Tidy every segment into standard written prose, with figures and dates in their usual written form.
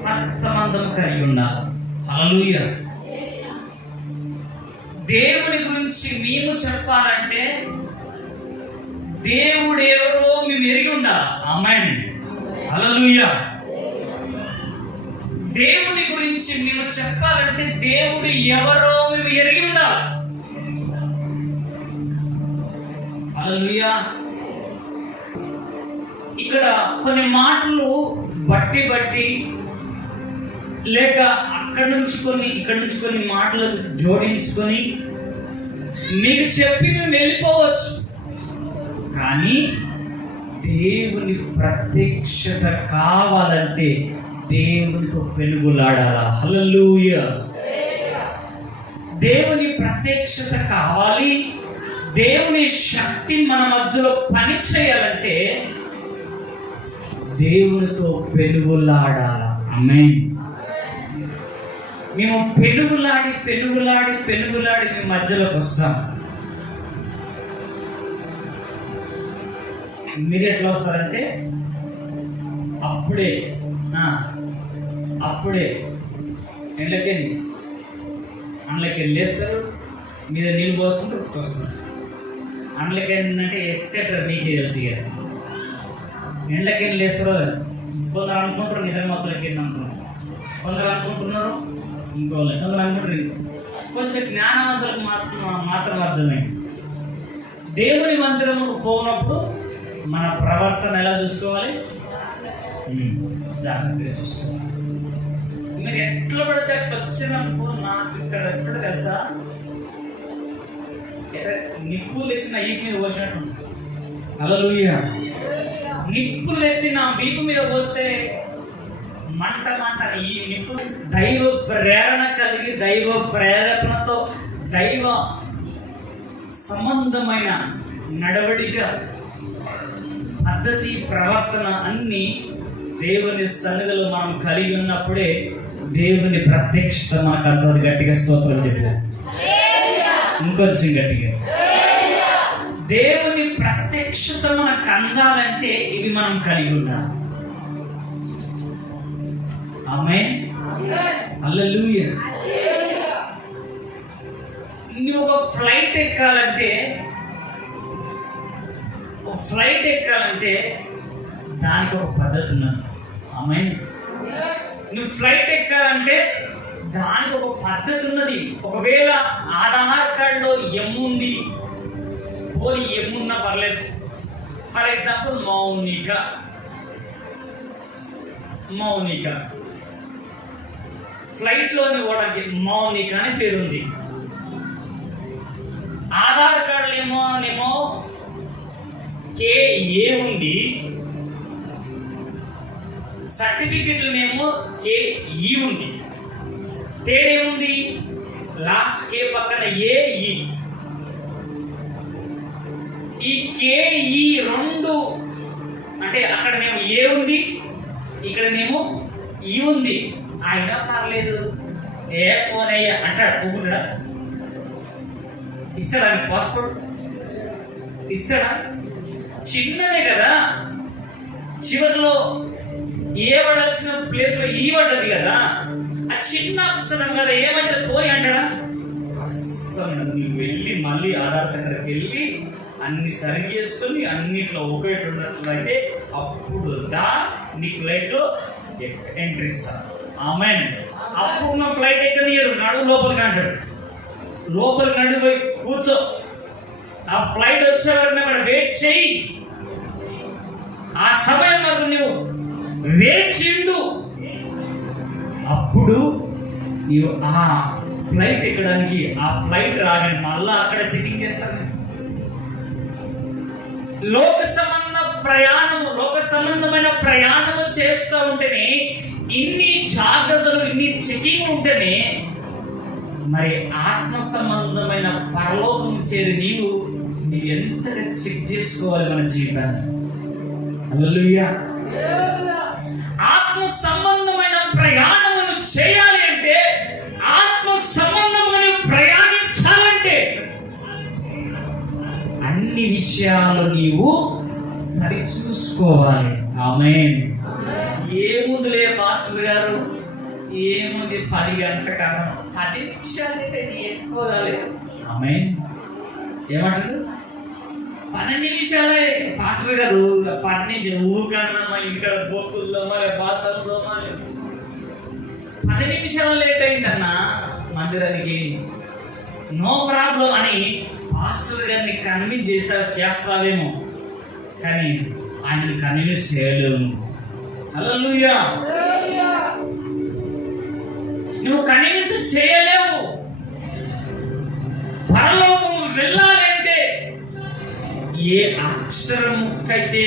సత్సంబంధం కలిగి ఉండాలి. హల్లెలూయా. దేవుని గురించి మేము చెప్పాలంటే దేవుడు ఎవరో మేము ఎరిగి ఉండాలి. ఆమేన్. హల్లెలూయా. దేవుని గురించి మేము చెప్పాలంటే దేవుడు ఎవరో మేము ఎరిగి ఉండాలి. హల్లెలూయా. ఇక్కడ కొన్ని మాటలు బట్టి లేక అక్కడి నుంచి కొన్ని ఇక్కడ నుంచి కొన్ని మాటలు జోడించుకొని మీకు చెప్పి మేము వెళ్ళిపోవచ్చు. కానీ దేవుని ప్రత్యక్షత కావాలంటే దేవునితో పెనుగులాడాలా. హల్లెలూయా. దేవుని ప్రత్యక్షత కావాలి. దేవుని శక్తి మన మధ్యలో పని చేయాలంటే దేవునితో పెనుగులాడాలా. ఆమేన్. మేము పెనుగులాడి మీ మధ్యలోకి వస్తాం. మీరు ఎట్లా వస్తారంటే అప్పుడే ఎండ్లకెళ్ళి అందులోకి వెళ్ళేస్తారు, మీద నీళ్ళు పోసుకుంటూ వస్తారు. అందులోకి ఏంటంటే ఎక్సెట్రా మీకే తెలుసు. ఇక ఎండ్లకి వెళ్ళి వేస్తారో కొందరు అనుకుంటారు నిద్ర మొత్తంలోకి వెళ్ళి అనుకుంటారు, కొందరు అనుకుంటున్నారు ఇంకోళ్ళు, కొందరు అనుకుంటారు. కొంచెం జ్ఞానవంతులకు మాత్రం అర్థమైంది. దేవుని మందిరముకు పోయినప్పుడు మన ప్రవర్తన ఎలా చూసుకోవాలి? జాగ్రత్తగా చూసుకోవాలి. మీరు ఎట్లా పడితే అట్లా వచ్చినప్పుడు నాకు ఇక్కడ ఎట్లా తెలుసా, నిప్పు తెచ్చి నా ఈపు మీద పోసినట్టు. హల్లెలూయా. నిప్పు తెచ్చి నా వీపు మీద పోస్తే మంట ఈ నిప్పు దైవ ప్రేరణ కలిగి దైవ ప్రేరేపణతో దైవ సంబంధమైన నడవడిక పద్ధతి ప్రవర్తన అన్ని దేవుని సన్నిధిలో మనం కలిగి ఉన్నప్పుడే దేవుని ప్రత్యక్షత మనకు అంత గట్టిగా స్తోత్రం చెప్పు. ఇంకొంచెం గట్టిగా. దేవుని ప్రత్యక్షత మనకు అందాలంటే ఇవి మనం కలిగి ఉండాలి. ఆమేన్. హల్లెలూయా. నువ్వు ఒక ఫ్లైట్ ఎక్కాలంటే దానికి ఒక పద్ధతి ఉన్నది. ఆమేన్. నువ్వు ఫ్లైట్ ఎక్కాలంటే దానికి ఒక పద్ధతి ఉన్నది. ఒకవేళ ఆధార్ కార్డులో ఉంది, పోనీ ఏమున్నా పర్లేదు. ఫర్ ఎగ్జాంపుల్ మౌనిక ఫ్లైట్లోని ఓడకి మౌనిక అని పేరుంది. ఆధార్ కార్డులు ఏమో KA ఉంది, సర్టిఫికెట్లనేమో KE ఉంది. తేడేముంది? లాస్ట్ K పక్కన AE. ఈ KE రెండు అంటే అక్కడనేమో A ఉంది, ఇక్కడనేమో E ఉంది. అయినా పర్లేదు, ఏ పోనయ్యా అంటాడు. ఊగుడా ఇస్తాడా? పాస్పోర్ట్ ఇస్తాడా? చిన్నదే కదా. చివరిలో ఏ పడాల్సిన ప్లేస్ లో ఈ పడ్డది కదా. ఆ చిన్న అక్షరం కదా, ఏమైతే పోయి అంటాడా? అస్సలు నువ్వు వెళ్ళి మళ్ళీ ఆధార్ సెంటర్కి వెళ్ళి అన్ని సరి చేసుకొని అన్నిట్లో ఒకటి ఉన్నట్లయితే అప్పుడు నీ ఫ్లైట్ లో ఎంట్రీ ఇస్తా. ఆమేన్. అప్పుడు నా ఫ్లైట్ ఎక్కనీయడు, నడువు లోపలికి అంటాడు. లోపలికి నడిపోయి కూర్చో, ఆ ఫ్లైట్ వచ్చే వరకు అక్కడ వెయిట్ చేయి. ఆ సమయం వరకు నువ్వు వేచిండు, అప్పుడు నీవు ఆ ఫ్లైట్ ఎక్కడానికి ఆ ఫ్లైట్ రాగానే మళ్ళా అక్కడ చెకింగ్ చేస్తాను. లోక సంబంధమైన ప్రయాణము చేస్తూ ఉంటేనే ఇన్ని జాగ్రత్తలు, ఇన్ని చెకింగ్ ఉంటేనే మరి ఆత్మ సంబంధమైన పరలోకం చేరి నీవు ఎంతగా చెక్ చేసుకోవాలి మన జీవితాన్ని. హల్లెలూయా. ఆత్మ సంబంధమైన ప్రయాణమును చేయాలి అంటే, ఆత్మ సంబంధమును ప్రయాణించాలంటే అన్ని విషయాలు నీవు సరి చూసుకోవాలి. ఆమేన్. ఏముందులే పాస్టర్ పాస్టర్ గారు ఏముంది 10 గంటల కథ 10 నిమిషాలు ఎక్కువ కాలేదు. ఆమె ఏమంటారు? 10 నిమిషాలే పాస్టర్ గారు 10 నుంచి ఊకన్నా ఇక్కడ బొక్కులు దోమాలి, బాసలు దోమాలి. 10 నిమిషాలు లేట్ అయిందన్న మందిరానికి. నో ప్రాబ్లం అని పాస్టర్ గారిని కన్విన్స్ చేస్తావేమో, కానీ ఆయనని కన్విన్స్ చేయలేము. హల్లెలూయా. నువ్వు కన్విన్స్ చేయలేవు. పరలోకం వెళ్ళాలి అంటే ఏ అక్షరం ముక్కైతే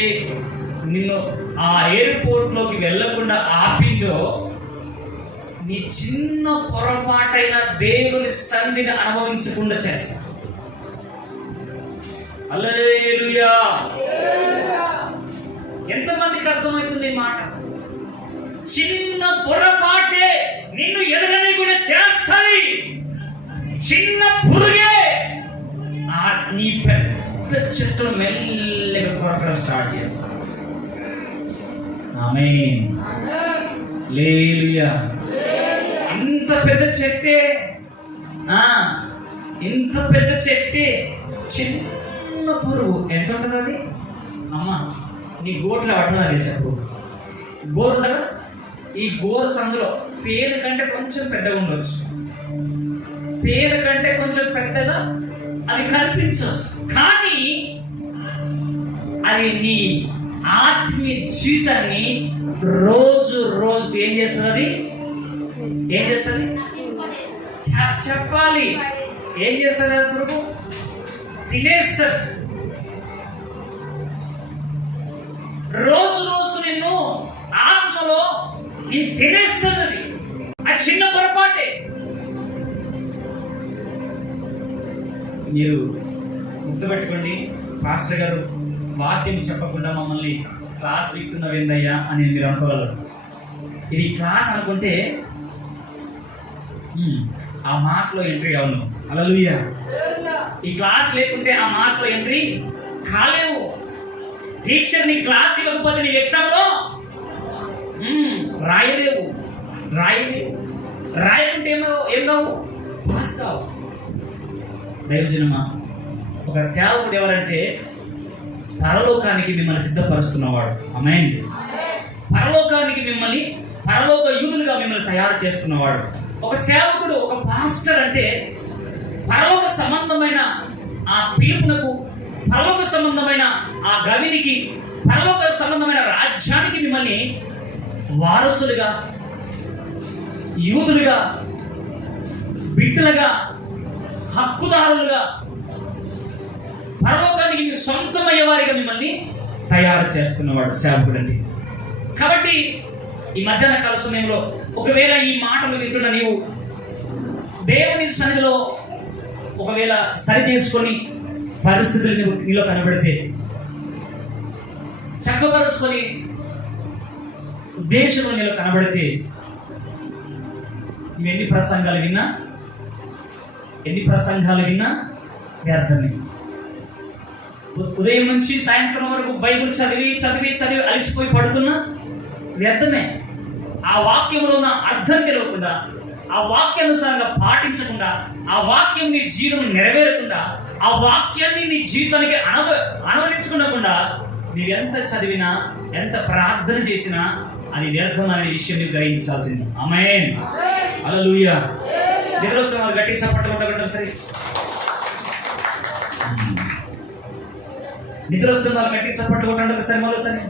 నిన్ను ఆ ఎయిర్పోర్ట్ లోకి వెళ్ళకుండా ఆపిందో, నీ చిన్న పొరపాటైన దేవుని సన్నిధిని అనుభవించకుండా చేస్తా. హల్లెలూయా. ఎంతమందికి అర్థమవుతుంది ఈ మాట? చిన్న పొరపాటే నిన్ను ఎదగనీయకుండా చేస్తాయి. చిన్న పురుగే నీ పెద్ద చెట్టు మెల్లగా కొరకడం స్టార్ట్ చేస్తా. ఆమేన్. హల్లెలూయా. ఇంత పెద్ద చెట్టే, ఇంత పెద్ద చెట్టే చిన్న పురుగు ఎంత ఉంటుంది? అది అమ్మ నీ గోట్లో పడుతుంది చెప్పు. గోరు ఉండదా? ఈ గోరు సందులో పేద కంటే కొంచెం పెద్దగా ఉండవచ్చు, పేద కంటే కొంచెం పెద్దగా అది కనిపించవచ్చు, కానీ అది నీ ఆత్మీయ జీవితాన్ని రోజు రోజు ఏం చేస్తుంది? అది ఏం చేస్తుంది? చెప్పాలి. ఏం చేస్తుంది? అది పురుగు తినేస్తుంది. రోజు రోజు నిన్ను ఆత్మలో నీ తినేస్తుంది. ఆ చిన్న పొరపాటే. మీరు గుర్తుపెట్టుకోండి, పాస్టర్ గారు వాక్యం చెప్పకుండా మమ్మల్ని క్లాస్ ఇస్తున్నవేందయ్యా అని మీరు అనుకోగలరు. ఇది క్లాస్ అనుకుంటే ఆ మాస్లో ఎంట్రీ అవును. హల్లెలూయా. ఈ క్లాస్ లేకుంటే ఆ మాస్లో ఎంట్రీ కాలేవు. టీచర్ నీ క్లాస్ ఇవ్వకపోతే నీ ఎగ్జామ్లో రాయలేవు. రాయకుంటే ఏం కావు? పాస్ కావు. దైవజనమా, ఒక సేవకుడు ఎవరంటే పరలోకానికి మిమ్మల్ని సిద్ధపరుస్తున్నవాడు. ఆమేన్. పరలోకానికి మిమ్మల్ని, పరలోక యూదులుగా మిమ్మల్ని తయారు చేస్తున్నవాడు. ఒక సేవకుడు, ఒక పాస్టర్ అంటే పరలోక సంబంధమైన ఆ పిలుపునకు, పరలోక సంబంధమైన ఆ గవినికి, పరలోక సంబంధమైన రాజ్యానికి మిమ్మల్ని వారసులుగా, యూదులుగా, బిడ్డలుగా, హక్కుదారులుగా, పరలోకానికి సొంతమయ్యే వారిగా మిమ్మల్ని తయారు చేస్తున్నవాడు సేవకుడు అంటే. కాబట్టి ఈ మధ్యాహ్న కాల సమయంలో ఒకవేళ ఈ మాటలు వింటున్న నీవు దేవుని సన్నిధిలో ఒకవేళ సరి చేసుకొని పరిస్థితులు నీలో కనబడితే, చక్కపరుచుకొని ఉద్దేశంలో నీలో కనబడితే, నువ్వు ఎన్ని ప్రసంగాలు విన్నా వ్యర్థమే. ఉదయం నుంచి సాయంత్రం వరకు బైబిల్ చదివి అలసిపోయి పడుతున్నా వ్యర్థమే. ఆ వాక్యంలో ఉన్న అర్థం తెలియకుండా, ఆ వాక్యానుసారంగా పాటించకుండా, ఆ వాక్యం నీ జీవితం నెరవేరకుండా, ఆ వాక్యాన్ని నీ జీవితానికి అనువదించుకునకుండా నీవెంత చదివినా, ఎంత ప్రార్థన చేసినా అది వ్యర్థం అనే విషయం మీరు గ్రహించాల్సింది. ఆమేన్. హల్లెలూయా. నిద్రొస్తున్న వాళ్ళు గట్టిగా చప్పట్లు కొట్టకుండా సరే. నిద్రొస్తున్న వాళ్ళు గట్టిగా చప్పట్లు కొట్టండి ఒకసారి. మరోసారి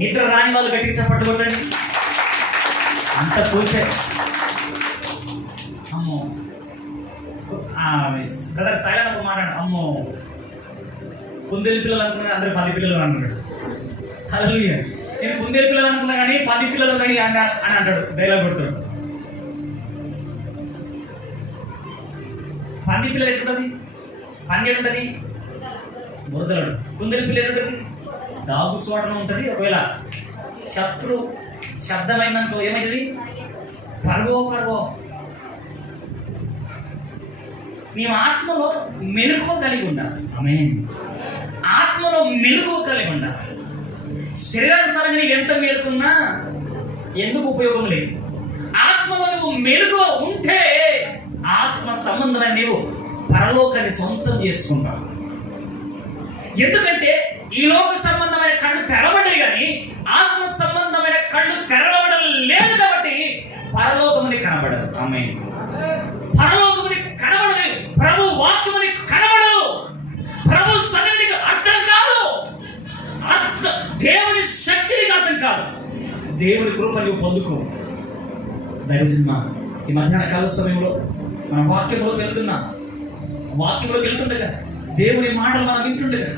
నిద్ర రాని వాళ్ళు గట్టిగా చప్పట్లు కొట్టండి. అంత కూర్చారు. అమ్మో బ్రదర్ సైలెంట్ ఒక మాట్లాడు. అమ్మో కుందేలు పిల్లలు అనుకున్నా, అందరూ 10 పిల్లలు అంటున్నాడు. హల్లెలూయా. నేను కుందేలు పిల్లలు అనుకున్నా కానీ 10 పిల్లలు కానీ అని అంటాడు, డైలాగ్ కొడతాడు. 10 పిల్లలు ఎట్లుంటుంది? 12 ఉంటుంది బురదలు. కుందేలు పిల్ల ఎట్లుంటుంది? దాగు చోటన ఉంటుంది. ఒకవేళ శబ్దమైందనుకో ఏమైతుంది? పరుగో. మేము ఆత్మలో మెలుకో కలిగి ఉండాలి. ఆమేన్. ఆత్మలో మెలుకో కలిగి ఉండాలి. శరీరానుసారంగా నీకు ఎంత మేలుకున్నా ఎందుకు ఉపయోగం లేదు. ఆత్మలో నువ్వు మెలుగువ ఉంటే ఆత్మ సంబంధమైన నీవు పరలోకాన్ని సొంతం చేసుకుంటావు. ఎందుకంటే ఈ లోక సంబంధమైన కళ్ళు తెరవడే కానీ ఆత్మ సంబంధమైన కళ్ళు తెరవడం లేదు కాబట్టి పరలోకముని కనబడదు. ఆమేన్. పరలోకముని కనబడలేదు, ప్రభు వాక్యముని కనబడదు, ప్రభు సన్నిధికి అర్థం కాదు, దేవుని శక్తికి అర్థం కాదు. దేవుని కృప నువ్వు పొందుకో. దైవజన్మ ఈ మధ్యాహ్న కాల సమయంలో మన వాక్యంలోకి వెళ్తుండగా దేవుని మాటలు మనం వింటుండగా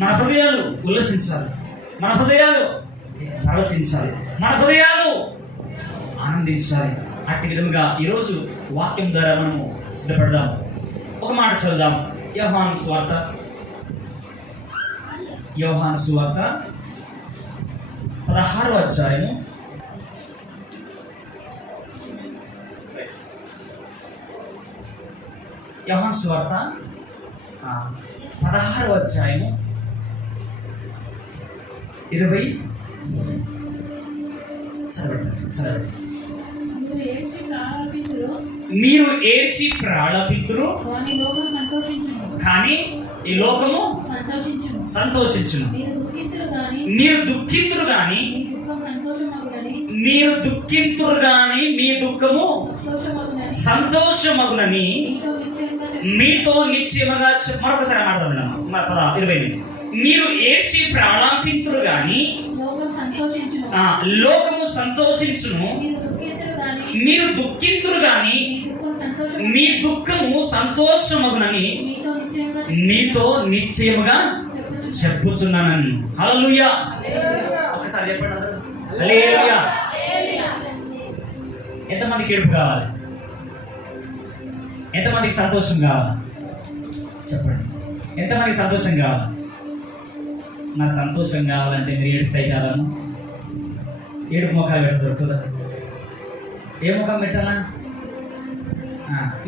మన హృదయాలు ఉల్లసించాలి, మన హృదయాలు ప్రవశించాలి, మన హృదయాలు ఆనందించాలి. అట్టి విధంగా ఈరోజు వాక్యం ద్వారా మనము సిద్ధపడదాం. ఒక మాట చదువుదాం. యోహాను సువార్త 16వ అధ్యాయము 16వ అధ్యాయము 20 చదవండి. మీరు ఏడ్చి ప్రాళపితురు కానీ ఈ లోకము సంతోషించును. మీరు దుఃఖింతురు గాని మీ దుఃఖము సంతోషమగునని మీతో నిశ్చయముగా మరొకసారి మాట్లాడుతున్నాను. 20 మీరు ఏడ్చి ప్రాళాంపింతురు గాని లోకము సంతోషించును. మీరు దుఃఖింతురు గాని మీ దుఃఖము సంతోషమగునని మీతో నిశ్చయముగా చెప్పుచున్నానని. హల్లెలూయా. ఒకసారి చెప్పండి. హల్లెలూయా. ఎంతమందికి ఏడుపు కావాలి? ఎంతమందికి సంతోషం కావాలి? చెప్పండి. ఎంతమందికి సంతోషం కావాలి? నాకు సంతోషం కావాలంటే మీరు ఏడుస్తాయి కావాలను ఏడుపు ముఖాలు దొరుకుతుందా? ఏ ముఖం పెట్టాలా?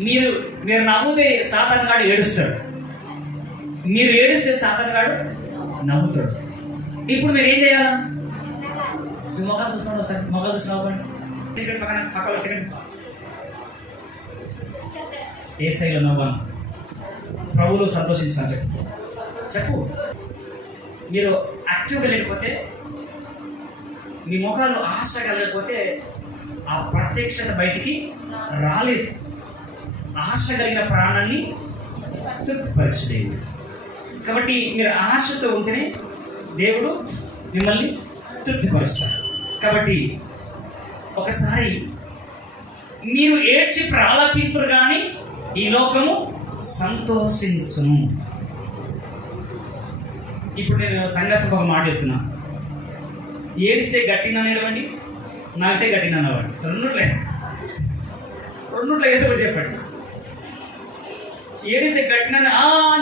మీరు నవ్వుతే సాతానుగాడు ఏడుస్తాడు, మీరు ఏడిస్తే సాతానుగాడు నవ్వుతాడు. ఇప్పుడు మీరు ఏం చేయాలా? మీ ముఖాలు చూసుకోండి, ఒకసారి ముఖాలు చూసుకోండి. పక్కన సెకండ్ ఏ శైలిలో నవ్వను, ప్రభువులో సంతోషించాను చెప్పు. మీరు యాక్టివ్గా లేకపోతే, మీ ముఖాలు ఆశ కలగకపోతే ఆ ప్రత్యక్షత బయటికి రాలేదు. ఆశ కలిగిన ప్రాణాన్ని తృప్తిపరచలేదు. కాబట్టి మీరు ఆశతో ఉంటేనే దేవుడు మిమ్మల్ని తృప్తిపరుస్తాడు. కాబట్టి ఒకసారి మీరు ఏడ్చి ప్రాళపితురు కానీ ఈ లోకము సంతోషించును. ఇప్పుడు నేను సంఘర్షకు ఒక మాట చెప్తున్నా. ఏడిస్తే గట్టిన ఏడవండి, నాకితే గట్టిన అవ్వండి. రెండుట్లో ఏదో ఒకటి చెప్పండి. ఏడిస్తే గట్టిన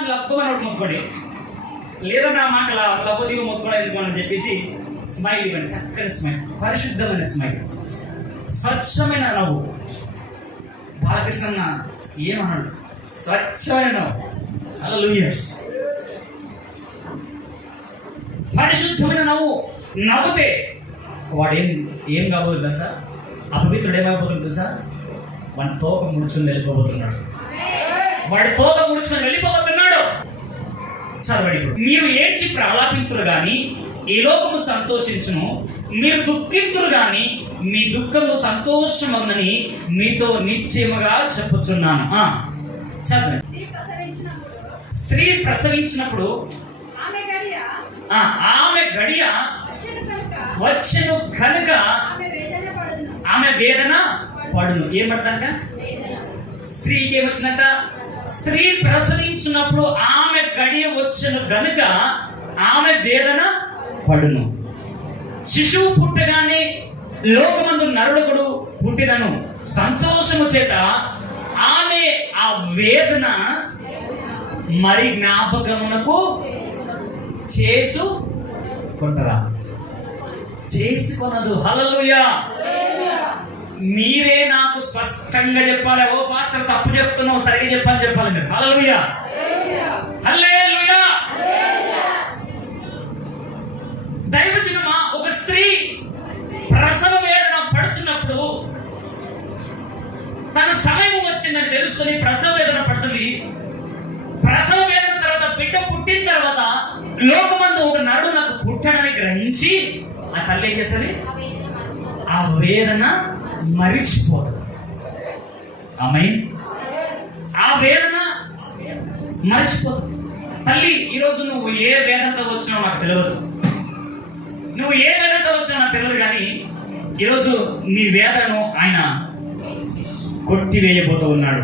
లబ్బమని ఒకటి మొత్తుకోండి, లేదా నా మాట లబ్బదీవ మొత్తుకోవడం ఎందుకు అని చెప్పేసి స్మైల్ ఇవ్వండి. చక్కని స్మైల్, పరిశుద్ధమైన స్మైల్, స్వచ్ఛమైన నవ్వు. బాలకృష్ణ ఏమన్నాడు? స్వచ్ఛమైన నవ్వు. హల్లెలూయా. పరిశుద్ధమైన నవ్వు నవ్వుతే వాడు ఏం కాబోతుంది తెలుసా? అపవిత్రుడు ఏమైపోతుంది తెలుసా? వాడి తోక ముడుచుకొని వెళ్ళిపోబోతున్నాడు. చదవండి. మీరు ఏడ్చి ప్రలాపింతురు గాని ఈ లోకము సంతోషించును. మీరు దుఃఖింతురు గాని మీ దుఃఖము సంతోషమగునని మీతో నిశ్చయముగా చెప్పుచున్నాను. చదవండి. స్త్రీ ప్రసవించినప్పుడు ఆమె గడియ వచ్చెను కనుక ఆమె వేదన పడును. ఏమడతాంట? స్త్రీకి ఏమొచ్చినట్ట? స్త్రీ ప్రసవించినప్పుడు ఆమె గడియ వచ్చెను గనుక ఆమె వేదన పడును. శిశువు పుట్టగానే లోకమందు నరుడొకడు పుట్టినను సంతోషము చేత ఆమె ఆ వేదన మరి జ్ఞాపకమునకు చేసుకొనదు. హల్లెలూయా. మీరే నాకు స్పష్టంగా చెప్పాలి. ఓ పాస్టర్ తప్పు చెప్తున్నావు, సరిగా చెప్పాలి మీరు. హల్లెలూయా, హల్లెలూయా. దైవజనమా, ఒక స్త్రీ ప్రసవ వేదన చేసుకుని ప్రసవ వేదన పడుతుంది. ప్రసవ వేదన తర్వాత బిడ్డ పుట్టిన తర్వాత లోకమందు ఒక నరుడు నాకు పుట్టాడని గ్రహించి ఆ తల్లి ఏం చేస్తుంది? ఆ వేదన మరిచిపోతుంది. ఆమేన్. ఆ వేదన మర్చిపోతుంది. తల్లి, ఈరోజు నువ్వు ఏ వేదనతో వచ్చినావు నాకు తెలియదు, నువ్వు ఏ వేదనతో వచ్చినావు నాకు తెలియదు, కానీ ఈరోజు నీ వేదనను ఆయన కొట్టివేయబోతూ ఉన్నాడు.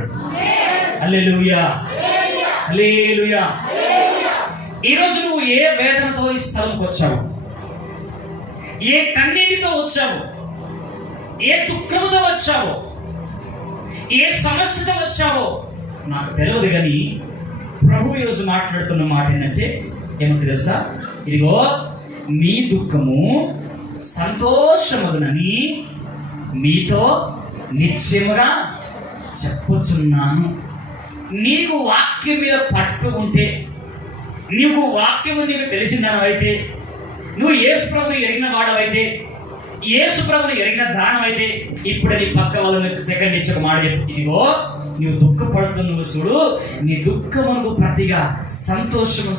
హల్లెలూయా, హల్లెలూయా. ఈరోజు నువ్వు ఏ వేదనతో ఈ స్థలంకి వచ్చావు, ఏ కన్నీటితో వచ్చావు, ఏ దుఃఖముతో వచ్చావో, ఏ సమస్యతో వచ్చావో నాకు తెలియదు, కానీ ప్రభు ఈరోజు మాట్లాడుతున్న మాట ఏంటంటే ఏమంటే తెలుసా? ఇదిగో మీ దుఃఖము సంతోషమగునని మీతో నిశ్చయముగా చెప్పుచున్నాను. నీకు వాక్యం మీద పట్టు ఉంటే, నీకు వాక్యము నీకు తెలిసిందనవైతే, నువ్వు యేసు ప్రభుని ఎరిగిన వాడవైతే, యేసు ప్రభుని ఎరిగిన దానమైతే, ఇప్పుడు నీ పక్క వాళ్ళకి సెకండ్ ఇచ్చి ఒక మాట చెప్పు. ఇదిగో నువ్వు దుఃఖపడుతున్నావు చూడు, నీ దుఃఖమునకు ప్రతిగా సంతోషము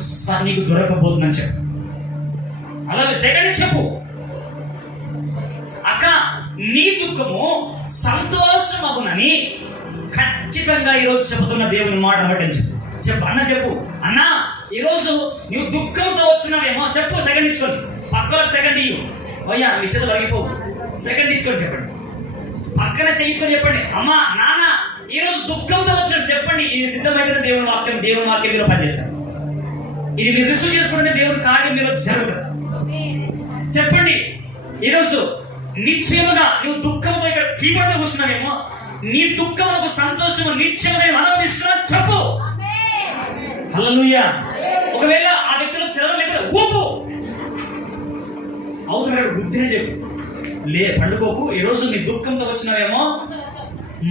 నీకు దొరకబోతుందని చెప్పు. అలాగే సెకండ్ చెప్పు, అక్క నీ దుఃఖము సంతోషమగునని ఖచ్చితంగా ఈరోజు చెబుతున్న దేవుని మాట బట్టి చెప్పు. చెప్పు అన్న, చెప్పు అన్న, ఈరోజు నువ్వు దుఃఖంతో వచ్చినావేమో చెప్పు. సెకండ్ ఇచ్చుకోండి, పక్కలకు సెకండ్ ఇవ్వు. అయ్యా మీ చేతులు అరిగిపోవు, సెకండ్ ఇచ్చుకొని చెప్పండి. పక్కన చేయించుకొని చెప్పండి, అమ్మా నాన్న ఈరోజు దుఃఖంతో వచ్చాడు చెప్పండి. ఇది సిద్ధమైతే దేవుని వాక్యం మీరు పనిచేస్తారు. ఇది మీరు రిసీవ్ చేసుకుంటే దేవుని కార్యం మీరు జరుగుతుంది. చెప్పండి, ఈరోజు నిశ్చయముగా నువ్వు దుఃఖంతో ఇక్కడ కీబోర్డ్ మీద కూర్చున్నావేమో, నీ దుఃఖములకు సంతోషము నిశ్చయముగా అనుభవిస్తున్నా చెప్పు. హల్లెలూయా. ఒకవేళ ఆ వ్యక్తిలో చదవడం లేకపోతే ఊపు, అవసరం బుద్ధిని చెప్పు. పండుకోకు. ఈరోజు నీ దుఃఖంతో వచ్చినావేమో,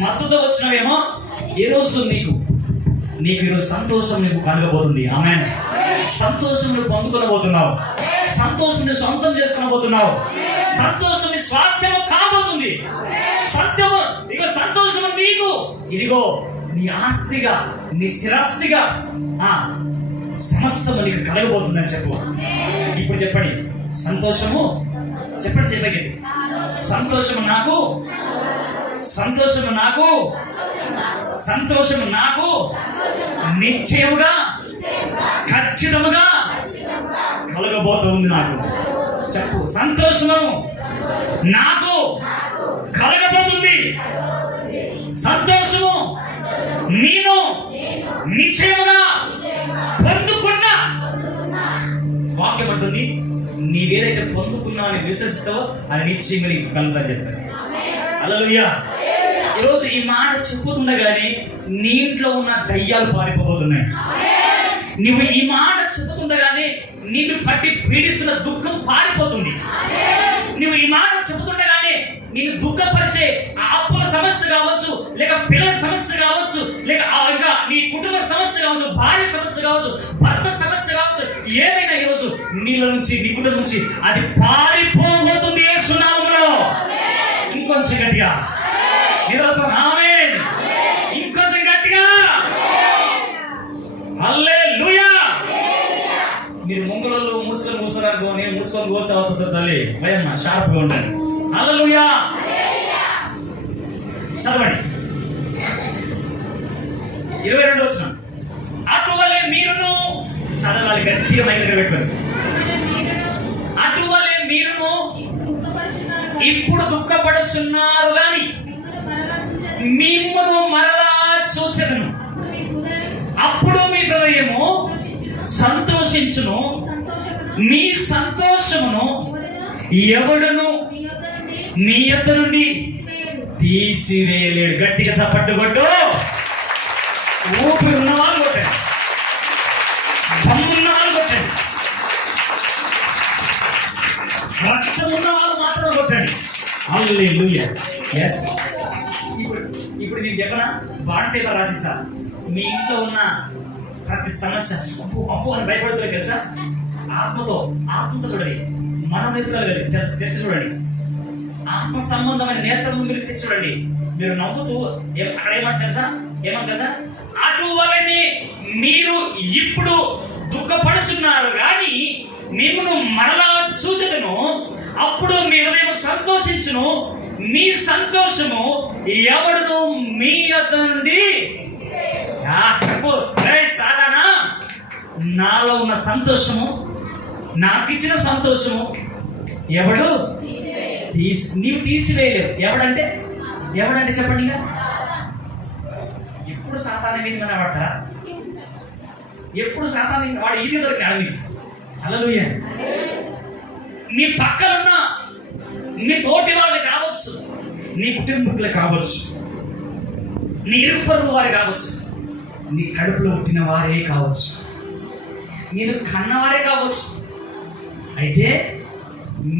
మత్తుతో వచ్చినావేమో, ఈరోజు నీకు ఈరోజు సంతోషం నీకు కలగబోతుంది. ఆమేన్. సంతోషం నువ్వు పొందుకోబోతున్నావు, సంతోషం ని సొంతం చేసుకోబోతున్నావు, సంతోషం ని స్వాస్థ్యము కాబోతుంది. సత్యము ఇదిగో సంతోషము నీకు, ఇదిగో నీ ఆస్తిగా, నీ స్థిరాస్తిగా సమస్తము నీకు కలగబోతుందని చెప్పు. ఇప్పుడు చెప్పండి, సంతోషము చెప్పండి, సంతోషము నాకు, సంతోషము నాకు, సంతోషము నాకు నిశ్చయముగా ఖచ్చితముగా కలగబోతుంది. నాకు చెప్పు, సంతోషము నాకు కలగబోతుంది, సంతోషము నేను నిశ్చయముగా పొందుకున్నా. వాక్యం అంటుంది, నీవేదైతే పొందుకున్నా అని విశ్వసిస్తావో అది నిశ్చయంగా నీకు కలుగుతుందని చెప్తాను. హల్లెలూయా. ఈరోజు ఈ మాట చెప్పుతుండగానే నీ ఇంట్లో ఉన్న దయ్యాలు పారిపోతున్నాయి. నువ్వు ఈ మాట చెబుతుండగానే నిన్ను పట్టి పీడిస్తున్న దుఃఖం పారిపోతుంది. నువ్వు ఈ మాట చెబుతుండగానే నిన్ను దుఃఖపరిచే ఆ అప్పుల సమస్య కావచ్చు, లేక పిల్లల సమస్య కావచ్చు, లేక ఇంకా నీ కుటుంబ సమస్య కావచ్చు, భార్య సమస్య కావచ్చు, భర్త సమస్య కావచ్చు, ఏదైనా ఈరోజు నీళ్ళ నుంచి, నీ కుటుంబం నుంచి అది పారిపోబోతుంది యేసు నామములో. ఇంకొంచెం గట్టిగా ఆమేన్. ఇంకొంచెం గట్టిగా హల్లెలూయా. మీరు ముంగులలో మూసుకొని నేను మూసుకొని కూర్చోవచ్చు సార్. తల్లి భయమ్మ షార్ప్గా ఉండండి. హల్లెలూయా. చదవండి 22 వచనం. అటువలే మీరును చదవాలి, గట్టిగా మైక్ దగ్గర పెట్టుకోండి. అటువలే మీరును ఇప్పుడు దుఃఖపడుచున్నారు గాని మిమ్మును మరలా చూచెదను, అప్పుడు మీ హృదయము సంతోషించును, మీ సంతోషమును ఎవడును మీ యొద్ద నుండి తీసివేయలేడు. గట్టిగా చప్పట్లు కొట్టు. ఊపిరి ఉన్న వాళ్ళు కొట్టండి, దమ్మున్న వాళ్ళు కొట్టండి, రక్తం ఉన్న వాళ్ళు మాత్రం కొట్టండి. హల్లెలూయా. yes. ఇప్పుడు నేను చెప్పనా, బాండ్ పేపర్ రాసిస్తా. మీ ఇంట్లో ఉన్న ప్రతి సమస్య అప్పు అని భయపడుతుంది తెలుసా? ఆత్మతో చూడండి, మన నేత్రాలు తెరిచి చూడండి, ఆత్మ సంబంధమైన నేత్రం ముందు తెచ్చి చూడండి. మీరు నవ్వుతూ అక్కడ ఏమంటారు తెలుసా? ఏమంటా, అటువలనే మీరు ఇప్పుడు దుఃఖపడుచున్నారు కానీ మిమ్మల్ని మరలా చూచుటను, అప్పుడు మీ హృదయం సంతోషించును, మీ సంతోషము ఎవడును మీ యొద్ద నుండి సాధారణ. నాలో ఉన్న సంతోషము, నాకు ఇచ్చిన సంతోషము ఎవడు నీవు తీసివేయలేవు. ఎవడంటే చెప్పండి. ఎప్పుడు సాతాను మీద మన పడతారా? ఎప్పుడు సాతాను వాడు ఈజీగా దొరికినాడు మీకు. హల్లెలూయా. నీ పక్కనున్న నీ తోటి వాళ్ళు కావచ్చు, నీ కుటుంబీకులు కావచ్చు, నీ ఇరుగు పొరుగు వారు కావచ్చు, నీ కడుపులో పుట్టిన వారే కావచ్చు, నేను కన్నవారే కావచ్చు. అయితే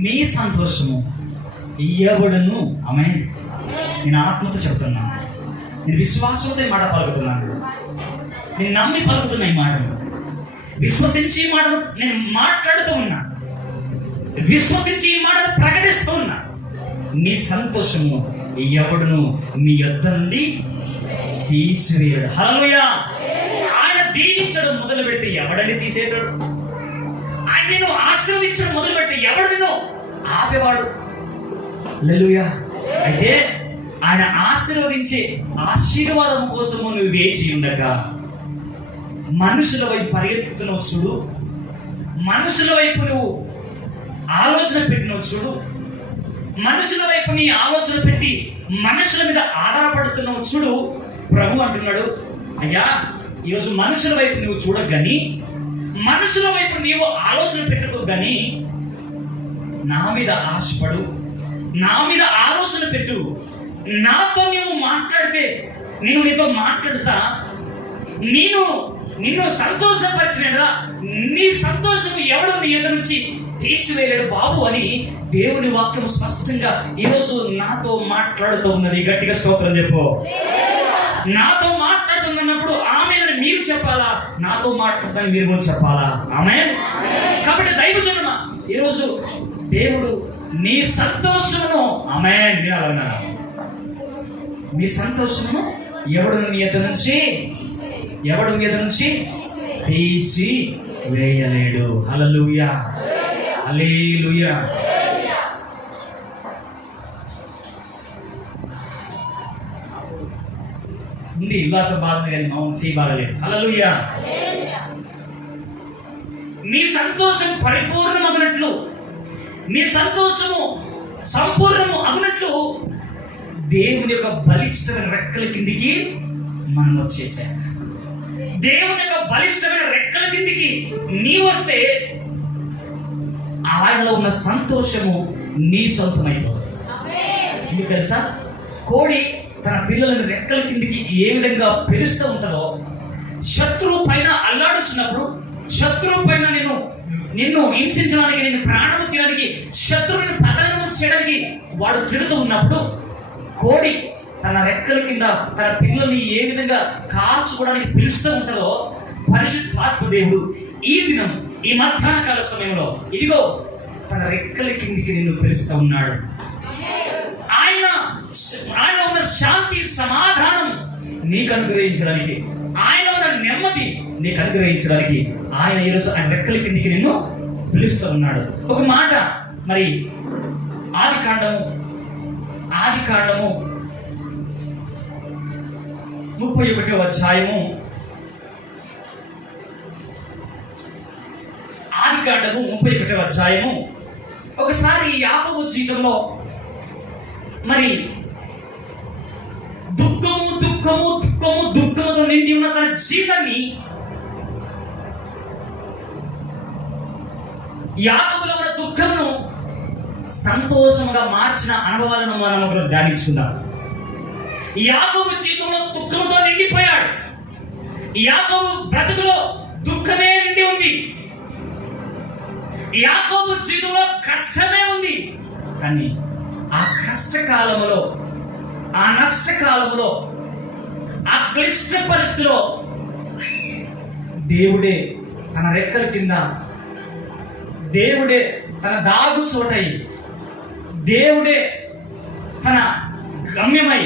మీ సంతోషము ఎవడును, ఆమేన్, నేను ఆత్మతో చెప్తున్నాను, నేను విశ్వాసంతో ఈ మాట పలుకుతున్నాను, నేను నమ్మి పలుకుతున్నా ఈ మాటను, విశ్వసించి ఈ మాటను నేను మాట్లాడుతూ ఉన్నా, విశ్వసించి ఈ మాటను ప్రకటిస్తూ ఉన్నా. మీ సంతోషము ఎవడును మీ యొద్ద నుండి తీసివేయడు. హల్లెలూయా. ఆయన దీవించడం మొదలు పెడితే ఎవడని తీసేటాడు? ఆయన నిన్ను ఆశీర్వదించడం మొదలు పెడితే ఎవడు నిన్ను ఆపేవాడు? హల్లెలూయా. అయితే ఆయన ఆశీర్వదించే ఆశీర్వాదం కోసము నువ్వు వేచి ఉండక మనుషుల వైపు పరిగెత్తుతున్నావు చూడు, మనుషుల వైపు నువ్వు ఆలోచన పెట్టినవు చూడు, మనుషుల వైపు నీ ఆలోచన పెట్టి మనుషుల మీద ఆధారపడుతున్నావు చూడు. ప్రభు అంటున్నాడు, అయ్యా ఈరోజు మనుషుల వైపు నువ్వు చూడకు కానీ, మనుషుల వైపు నీవు ఆలోచన పెట్టుకో కానీ, నా మీద ఆశపడు, నా మీద ఆలోచన పెట్టు. నాతో నీవు మాట్లాడితే నేను నీతో మాట్లాడుతా, నిన్ను సంతోషపరిచినదా నీ సంతోషం ఎవడు నీ ఎదురు నుంచి తీసివేయలేడు బాబు అని దేవుని వాక్యం స్పష్టంగా ఈరోజు నాతో మాట్లాడుతూ ఉన్నది. గట్టిగా స్తోత్రం చెప్పు. నాతో మాట్లాడుతున్నప్పుడు ఆమెను మీరు చెప్పాలా, నాతో మాట్లాడుతాను మీరు కూడా చెప్పాలా? ఆమేన్. కాబట్టి దైవజనమా, ఈరోజు దేవుడు నీ సంతోషమును, ఆమేన్, వినాలన్నా, నీ సంతోషమును ఎవడు నీ ఎదురు నుంచి తీసి వేయలేడు. హల్లెలూయా, హల్లెలూయా. ఉంది ఉల్లాసం బాగుంది కానీ మౌనం చేయి బాగలేదు. హల్లెలూయా. మీ సంతోషం పరిపూర్ణమగునట్లు, మీ సంతోషము సంపూర్ణము అగునట్లు దేవుని యొక్క బలిష్టమైన రెక్కల కిందికి మనం వచ్చేసాం. దేవుని యొక్క బలిష్టమైన రెక్కల కిందికి నీ వస్తే ఆయనలో ఉన్న సంతోషము నీ సొంతమైపోతుంది. ఎందుకు తెలుసా? కోడి తన పిల్లలను రెక్కల కిందికి ఏ విధంగా పిలుస్తూ ఉంటుందో, శత్రువు పైన అల్లాడుచున్నప్పుడు, శత్రువు పైన నిన్ను హింసించడానికి, నిన్ను ప్రాణము తీయడానికి, శత్రువుని పతనము చేయడానికి వాడు తిడుతూ ఉన్నప్పుడు, కోడి తన రెక్కల కింద తన పిల్లల్ని ఏ విధంగా కాల్చుకోవడానికి పిలుస్తూ ఉంటుందో, పరిశుద్ధాత్మ దేవుడు ఈ దినం, ఈ మధ్యాహ్న కాల సమయంలో ఇదిగో తన రెక్కల కిందికి నిన్ను పిలుస్తూ ఉన్నాడు. ఆయన ఉన్న శాంతి సమాధానం నీకు అనుగ్రహించడానికి, ఆయన ఉన్న నెమ్మది నీకు అనుగ్రహించడానికి ఆయన ఈరోజు ఆయన రెక్కల కిందికి నిన్ను పిలుస్తూ ఉన్నాడు. ఒక మాట మరి ఆది కాండము 31వ అధ్యాయము, ఆది కాండము 31వ అధ్యాయము. ఒకసారి యాకోబు జీవితంలో మరి దుఃఖముతో నిండి ఉన్న తన జీవితాన్ని, యాకోబులో ఉన్న దుఃఖమును సంతోషంగా మార్చిన అనుభవాలను మనం ఒకరోజు ధ్యానించుకుందాం. యాకోబు జీవితంలో దుఃఖంతో నిండిపోయాడు. యాకోబు బ్రతుకులో దుఃఖమే నిండి ఉంది. యాకోబు జీవితంలో కష్టమే ఉంది. కానీ ఆ కష్టకాలములో, ఆ నష్టకాలములో, ఆ క్లిష్ట పరిస్థితిలో దేవుడే తన రెక్కల కింద, దేవుడే తన దాగు చోటై, దేవుడే తన గమ్యమై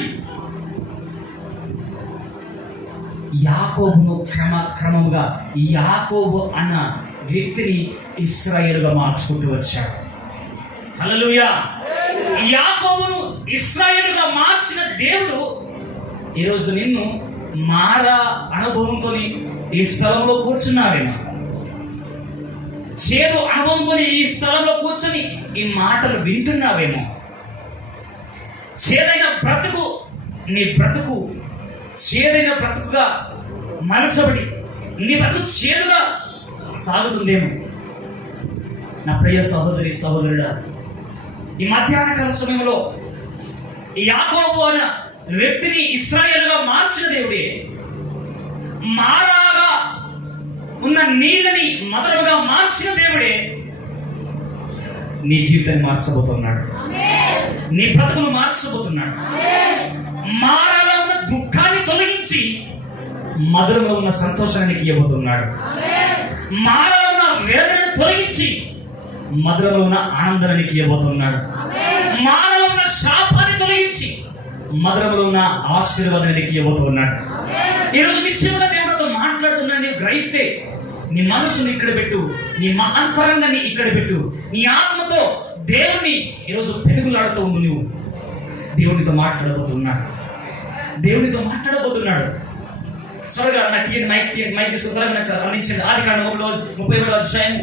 యాకోబును క్రమముగా యాకోబు అన్న వ్యక్తిని ఇశ్రాయేలుగా మార్చుకుంటూ వచ్చాడు. హల్లెలూయా. యాకోబును ఇశ్రాయేలుగా మార్చిన దేవుడు ఈరోజు నిన్ను మారా అనుభవంతో ఈ స్థలంలో కూర్చున్నావేమో, చేదు అనుభవంతో ఈ స్థలంలో కూర్చొని ఈ మాటలు వింటున్నావేమో. చేదైన బ్రతుకు నీ బ్రతుకు చేదైన బ్రతుకుగా మలచబడి నీ బ్రతుకు చేదుగా సాగుతుందేమో. నా ప్రియ సహోదరి సహోదరుడా, ఈ మధ్యాహ్న కాల సమయంలో ఈ యాకోబు అన్న వ్యక్తిని ఇశ్రాయేలుగా మార్చిన దేవుడే మారాగా ఉన్న నీళ్ళని మధురముగా మార్చిన దేవుడే నీ జీవితాన్ని మార్చబోతున్నాడు. నీ బ్రతుకును మార్చబోతున్నాడు. మారాలో ఉన్న దుఃఖాన్ని తొలగించి మధురంలో ఉన్న సంతోషానికి ఇవ్వబోతున్నాడు. మారాలో ఉన్న వేదనను తొలగించి మధురంలో ఉన్న ఆనందానికి ఇవ్వబోతున్నాడు. మారాలో ఉన్న శాపాన్ని తొలగించి మధురంలో ఉన్న ఆశీర్వాదానికి ఇవ్వబోతున్నాడు. ఈరోజు నిశ్చయంగా దేవుడితో మాట్లాడుతున్నా నీవు గ్రహిస్తే నీ మనసుని ఇక్కడ పెట్టు, నీ అంతరంగాన్ని ఇక్కడ పెట్టు, నీ ఆత్మతో దేవుణ్ణి ఈరోజు పెనుగులాడుతూ ఉండు. నువ్వు దేవునితో మాట్లాడబోతున్నాడు. దేవునితో మాట్లాడబోతున్నాడు. త్వరగా నాకు తీయండి, మైక్ తీసుకుని త్వరగా నాకు అందించండి. ఆదికాండం 31వ అధ్యాయం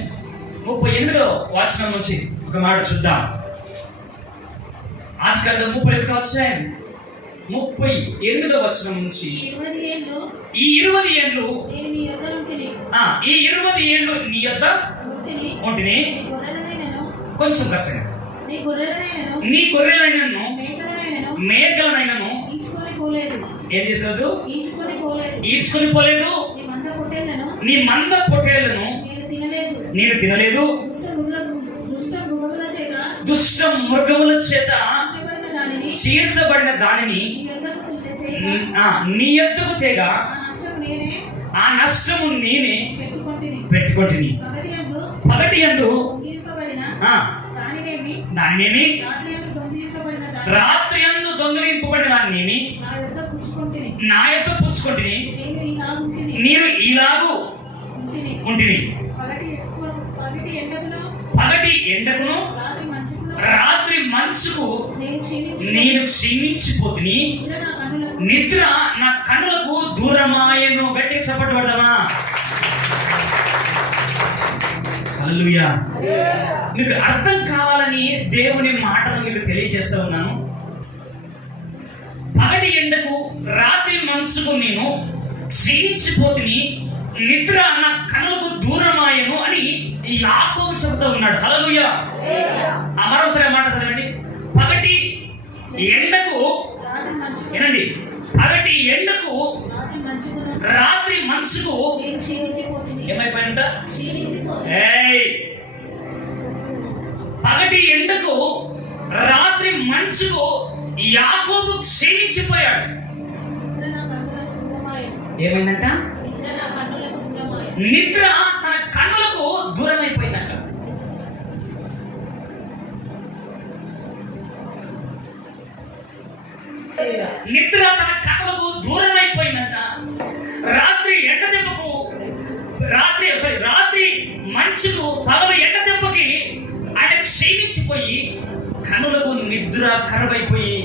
38వ వచనం నుంచి ఒక మాట చూద్దాం. ఆదికాండం 31వ అధ్యాయం 38వ వచనం నుంచి ఈ 20 ఏళ్ళు నీ యొద్ద ఉంటిని. కొంచెం కష్టంగా నీ గొర్రెలైనను మేకలనైనను ఏం చేసినదు ఈడ్చుకొని పోలేదు. నీ మంద పొట్టేళ్లను నేను తినలేదు. దుష్ట మృగముల చేత చీల్చబడిన దానిని నీ యొద్దకు తేగా ఆ నష్టము నేనే పెట్టుకొంటిని. పగటి యందు దానినేమి రాత్రి యందు దొంగిలింపబడిన దానినేమి నా యొద్ద పుచ్చుకొంటిని. నేను ఇలాగూ ఉంటిని. పగటి ఎండకును రాత్రి మంచుకు నేను క్షీణించిపోతుని. నిద్ర నా కన్నులకు దూరమాయను. గట్టి చప్పట్లు పడదామా? హల్లెలూయా. మీకు అర్థం కావాలని దేవుని మాటలు మీకు తెలియజేస్తూ ఉన్నాను. పగటి ఎండకు రాత్రి మనసుకు నేను క్షీణించిపోతుని, నిద్ర నా కన్నులకు దూరమాయను అని యాకోబు చెబుతూ ఉన్నాడు. హల్లెలూయా. మరోసారి మాట చదవండి. పగటి ఎండకు ఏనండి, పగటి ఎండకు రాత్రి మనసుకు ఏమైపోయిందంట? పగటి ఎండకు రాత్రి మంచుకు యాకోబు క్షీణించిపోయాడు. ఏమైందంట? నిద్ర తన కన్నులకు దూరం అయిపోయిందంట. నిద్ర తన కన్నులకు దూరం అయిపోయిందంట. రాత్రి ఎండ దెబ్బకు రాత్రి మంచుకు పగలు ఎండ దెబ్బకి ఆయన క్షీణించిపోయి కన్నులకు నిద్ర కరువైపోయి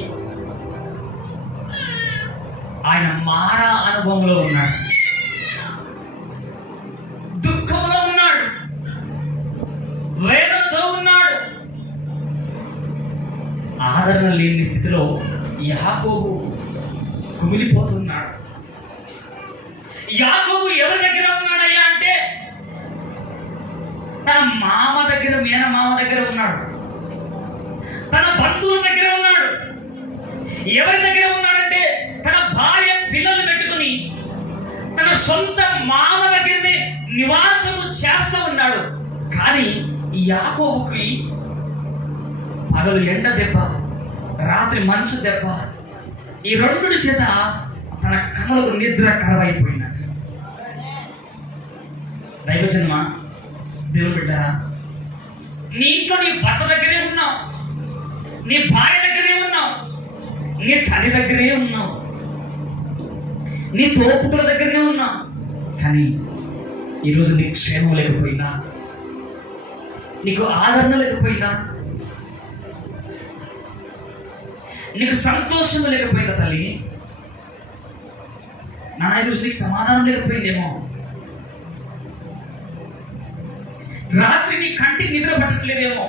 ఆయన మారా అనుభవంలో ఉన్నాడు. దుఃఖంలో ఉన్నాడు. వేదనతో ఉన్నాడు. ఆదరణ లేని స్థితిలో యాకోబు కుమిలిపోతున్నాడు. యాకోబు ఎవరి దగ్గర ఉన్నాడయ్యా అంటే తన మామ దగ్గర, మేనమామ దగ్గర ఉన్నాడు. తన బంధువుల దగ్గర ఉన్నాడు. ఎవరి దగ్గర ఉన్నాడంటే తన భార్య పిల్లలు పెట్టుకుని తన సొంత మామ దగ్గరనే నివాసము చేస్తూ ఉన్నాడు. కానీ యాకోబుకి పగలు ఎండ దెబ్బ, రాత్రి మంచు దెబ్బ, ఈ రెండుడి చేత తన కళ్ళకు నిద్ర కరవైపోయినట్టు. దైవజన్మ దేవుడు పెట్టారా? నీ ఇంట్లో నీ భర్త దగ్గరే ఉన్నావు, నీ భార్య దగ్గరే ఉన్నావు, నీ తల్లి దగ్గరే ఉన్నావు. నీ తోపుతుల దగ్గరనే ఉన్నా, కానీ ఈరోజు నీకు క్షేమం లేకపోయినా, నీకు ఆదరణ లేకపోయినా, నీకు సంతోషం లేకపోయినా తల్లి, నా ఈరోజు నీకు సమాధానం లేకపోయిందేమో, రాత్రి నీ కంటికి నిద్ర పట్టట్లేదేమో,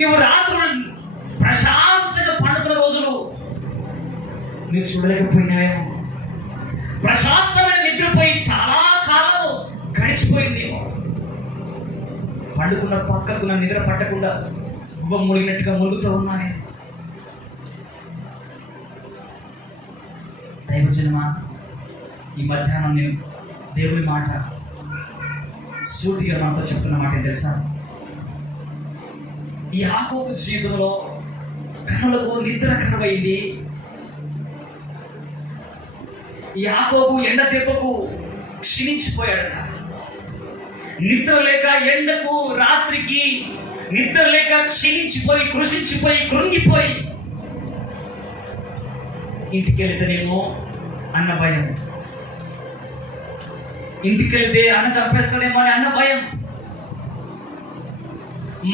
నువ్వు రాత్రులు ప్రశాంతంగా పండుకున్న రోజులు నువ్వు చూడలేకపోయినావేమో, ప్రశాంతమైన నిద్రపోయి చాలా కాలము గడిచిపోయిందేమో, పండుకున్న పక్కకున్న నిద్ర పట్టకుండా గువ్వ మునిగినట్టుగా ములుగుతూ ఉన్నావే. దైవజనమా, ఈ మధ్యాహ్నం నేను దేవుని మాట సూటిగా మనతో చెప్తున్న మాట ఏం తెలుసా? యాకోబు జీవితంలో కనులకు నిద్ర కరువైంది. యాకోబు ఎండ దెబ్బకు క్షీణించిపోయాడట. నిద్ర లేక ఎండకు రాత్రికి నిద్ర లేక క్షీణించిపోయి కృషించిపోయి కృంగిపోయి ఇంటికి వెళ్తేనేమో అన్న భయం, ఇంటికి వెళ్తే అన్న చంపేస్తాడేమో అని అన్న భయం,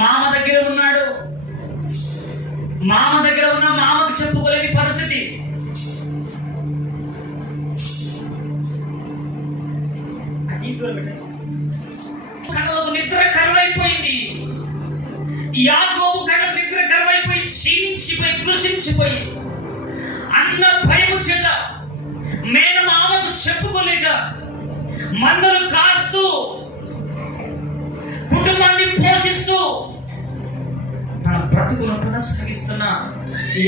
మామ దగ్గర ఉన్నాడు, మామ దగ్గర ఉన్న మామకు చెప్పుకోలేని పరిస్థితి. కళ్ళకు నిద్ర కరువైపోయింది. యాకోబు కళ్ళకు నిద్ర కరువైపోయి క్షీణించిపోయి కృషించిపోయి అన్న భయము చేత మేనమామకు చెప్పుకోలేక మందలు కాస్తూ కుటుంబాన్ని పోషిస్తూ తన బ్రతుకును కొనసాగిస్తున్న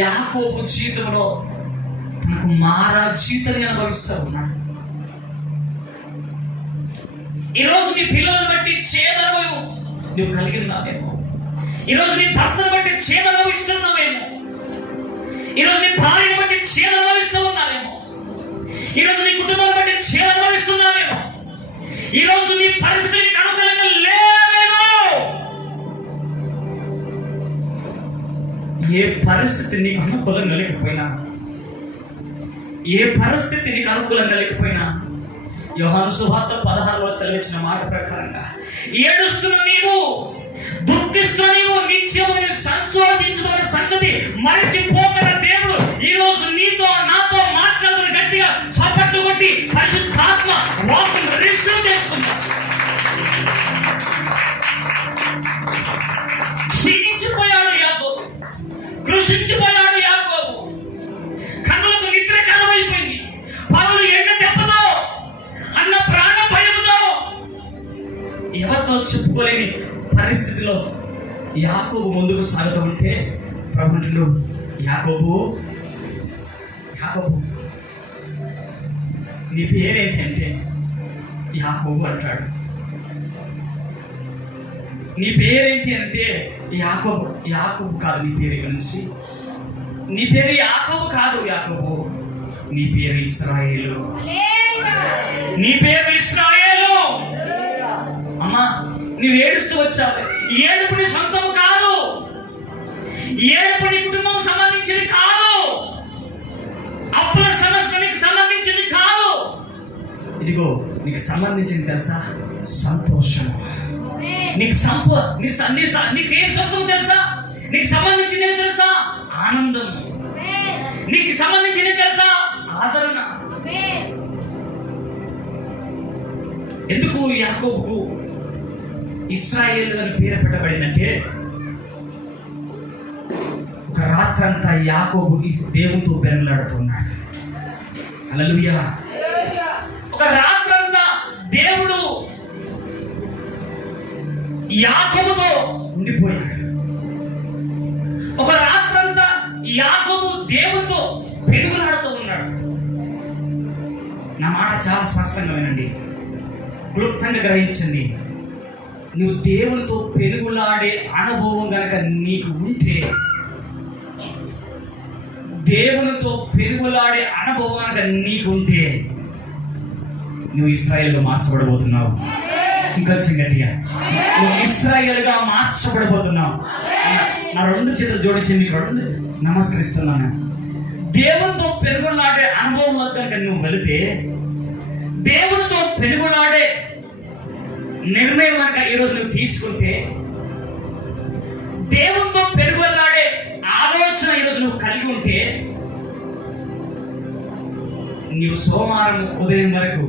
యాకోబు జీవితంలో తనకు మారా జీవితాన్ని అనుభవిస్తూ ఉన్నాడు. ఈరోజు నీ పిల్లలను బట్టి చేదనుభవం నువ్వు కలిగి ఉన్నావేమో, ఈరోజు నీ భర్తను బట్టి చేద అనుభవిస్తున్నావేమో, ఈరోజు నీ భార్యను బట్టి చేద అనుభవిస్తూ ఉన్నావేమో, ఈరోజు నీ కుటుంబాన్ని బట్టి చేద అనుభవిస్తున్నావేమో, ఈరోజు నీ పరిస్థితిని అనుకూలంగా లేవేమో. ఏ పరిస్థితి నీకు అనుకూలంగా లేకపోయినా, ఏ పరిస్థితి నీకు అనుకూలంగా లేకపోయినా, యోహాను సువార్త 16లో సెలవిచ్చిన మాట ప్రకారంగా ఏడుస్తున్న నీవు, దుఃఖిస్తున్న నీవు నిత్యము సంతోషించుకున్న సంగతి మరచిపోగల దేవుడు ఈరోజు నీతో నాతో మాట్లాడుతున్న గట్టిగా చప్పట్లు కొట్టి పరిశుద్ధాత్మ వాక్కును రిసీవ్ చేసుకుంటాం. క్షీణించిపోయాడు యాకోబు, కృషించిపోయాడు యాకోబు, కన్నులకు నిద్ర కరువైపోయింది, పనులు ఎండ దెబ్బతో అన్న ప్రాణ భయముతో ఎవరితో చెప్పుకోలేని పరిస్థితిలో యాకోబు ముందుకు సాగుతూ ఉంటే ప్రభుత్వుడు యాకోబు యాకోబు నీ పేరేంటి అంటే యాకోబు అంటాడు. నీ పేరేంటి అంటే యాకోబు. యాకోబు కాదు నీ పేరు, ఇక్కడ నుంచి నీ పేరు యాకోబు కాదు, యాకోబు నీ పేరు ఇశ్రాయేలు, నీ పేరు ఇశ్రాయేలు. అమ్మా, నువ్వు ఏడుస్తూ వచ్చావు. ఏడుపు నీ సొంతం కాదు, ఏడుపు నీ కుటుంబం సంబంధించింది కాదు, అప్పుల సమస్య నీకు సంబంధించింది కాదు. ఇదిగో నీకు సంబంధించింది తెలుసా? సంతోషం. నీకు నీకేం సొంతం తెలుసా? నీకు సంబంధించింది ఏం తెలుసా? ఆనందం. నీకు సంబంధించింది తెలుసా? ఆదరణ. ఎందుకు యాకోబుకు ఇశ్రాయేలు అని పేరు పెట్టబడిందంటే, ఒక రాత్రంతా యాకోబు దేవునితో పెనులాడుతున్నాడు. హల్లెలూయా. ఒక రాత్రంతా దేవుడు యాకోబుతో ఉండిపోయాడు. ఒక రాత్రంతా యాకోబు దేవునితో పెనుగులాడుతూ ఉన్నాడు. నా మాట చాలా స్పష్టంగా వినండి, క్లుప్తంగా గ్రహించండి. నువ్వు దేవునితో పెనుగులాడే అనుభవం కనుక నీకు ఉంటే, దేవునితో పెనుగులాడే అనుభవం కనుక నీకు ఉంటే, నువ్వు ఇశ్రాయేలుగా మార్చబడబోతున్నావు. ఇంకా గట్టిగా, నువ్వు ఇశ్రాయేలుగా మార్చబడబోతున్నావు. నా రెండు చేతులు జోడించి నీకు రెండు నమస్కరిస్తున్నాను. దేవునితో పెనుగులాడే అనుభవం వద్ద నువ్వు వెళితే, దేవునితో పెనుగులాడే నిర్ణయం కనుక ఈరోజు నువ్వు తీసుకుంటే, దేవునితో పెనుగులాడే ఆలోచన ఈరోజు నువ్వు కలిగి ఉంటే, నీవు సోమవారం ఉదయం వరకు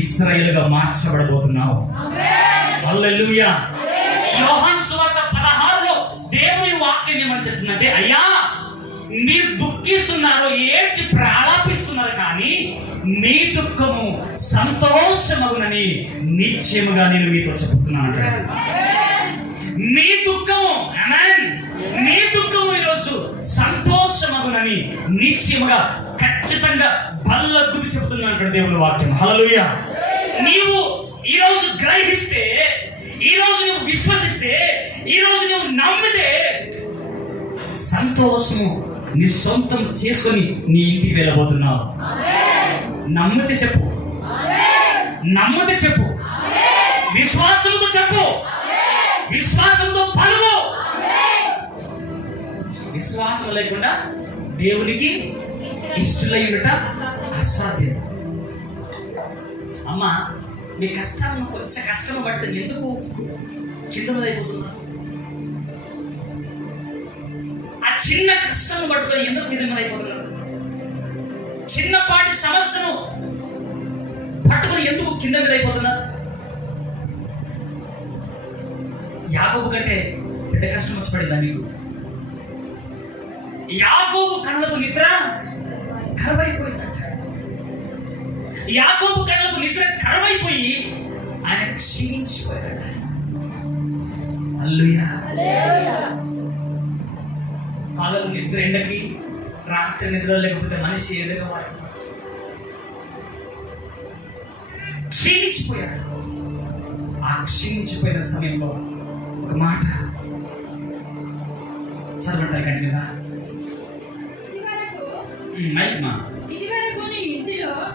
ఇశ్రాయేలుగా మార్చబడబోతున్నావు. హల్లెలూయా. యోహాను సువార్త 16లో దేవుని వాక్యం ఏమని చెప్తుందంటే, అయ్యా మీరు దుఃఖిస్తున్నారు, ఏడ్చి ప్రాలాపిస్తున్నారు, కానీ మీ దుఃఖము సంతోషమగునని నిశ్చయముగా నేను మీతో చెప్తున్నాను. మీ దుఃఖము, ఆమేన్, మీ దుఃఖము ఈరోజు సంతోషమగునని నిశ్చయముగా ఖచ్చితంగా బల్లగుద్ది చెబుతున్నాడు దేవుని వాక్యం. హల్లెలూయా. నీవు ఈరోజు గ్రహిస్తే, ఈరోజు నువ్వు విశ్వసిస్తే, ఈరోజు నువ్వు నమ్మితే, సంతోషము నీ సొంతం చేసుకొని నీ ఇంటికి వెళ్ళబోతున్నావు. నమ్మితే చెప్పు, నమ్మితే చెప్పు, విశ్వాసంతో చెప్పు, విశ్వాసంతో పలువు. విశ్వాసం లేకుండా దేవునికి ఇష్టలై ఉండట అసాధ్యం. అమ్మా, మీ కష్టాలను కొంచెం కష్టం పడుతుంది, ఎందుకు కింద మీద అయిపోతున్నా? ఆ చిన్న కష్టం పడుతుంది, ఎందుకు కింద మీద అయిపోతున్నారు? చిన్నపాటి సమస్యను పట్టుకుని ఎందుకు కింద మీద అయిపోతున్నారు? యాకోబు కంటే పెద్ద కష్టం వచ్చి పడిందా నీకు? యాకోబు కళ్ళకు నిద్ర కరువైపోయిందంట. యాకోబు కళ్ళకు నిద్ర కరువైపోయి ఆయన క్షీణించిపోయాడు. హల్లెలూయా. పగలు నిద్ర ఎండకి, రాత్రి నిద్ర లేకపోతే మనిషి ఏదైనా వాడుతాడు. క్షీణించిపోయాడు. ఆ క్షీణించిపోయిన సమయంలో ఒక మాట చదవంటారు కంటిన్యూగా.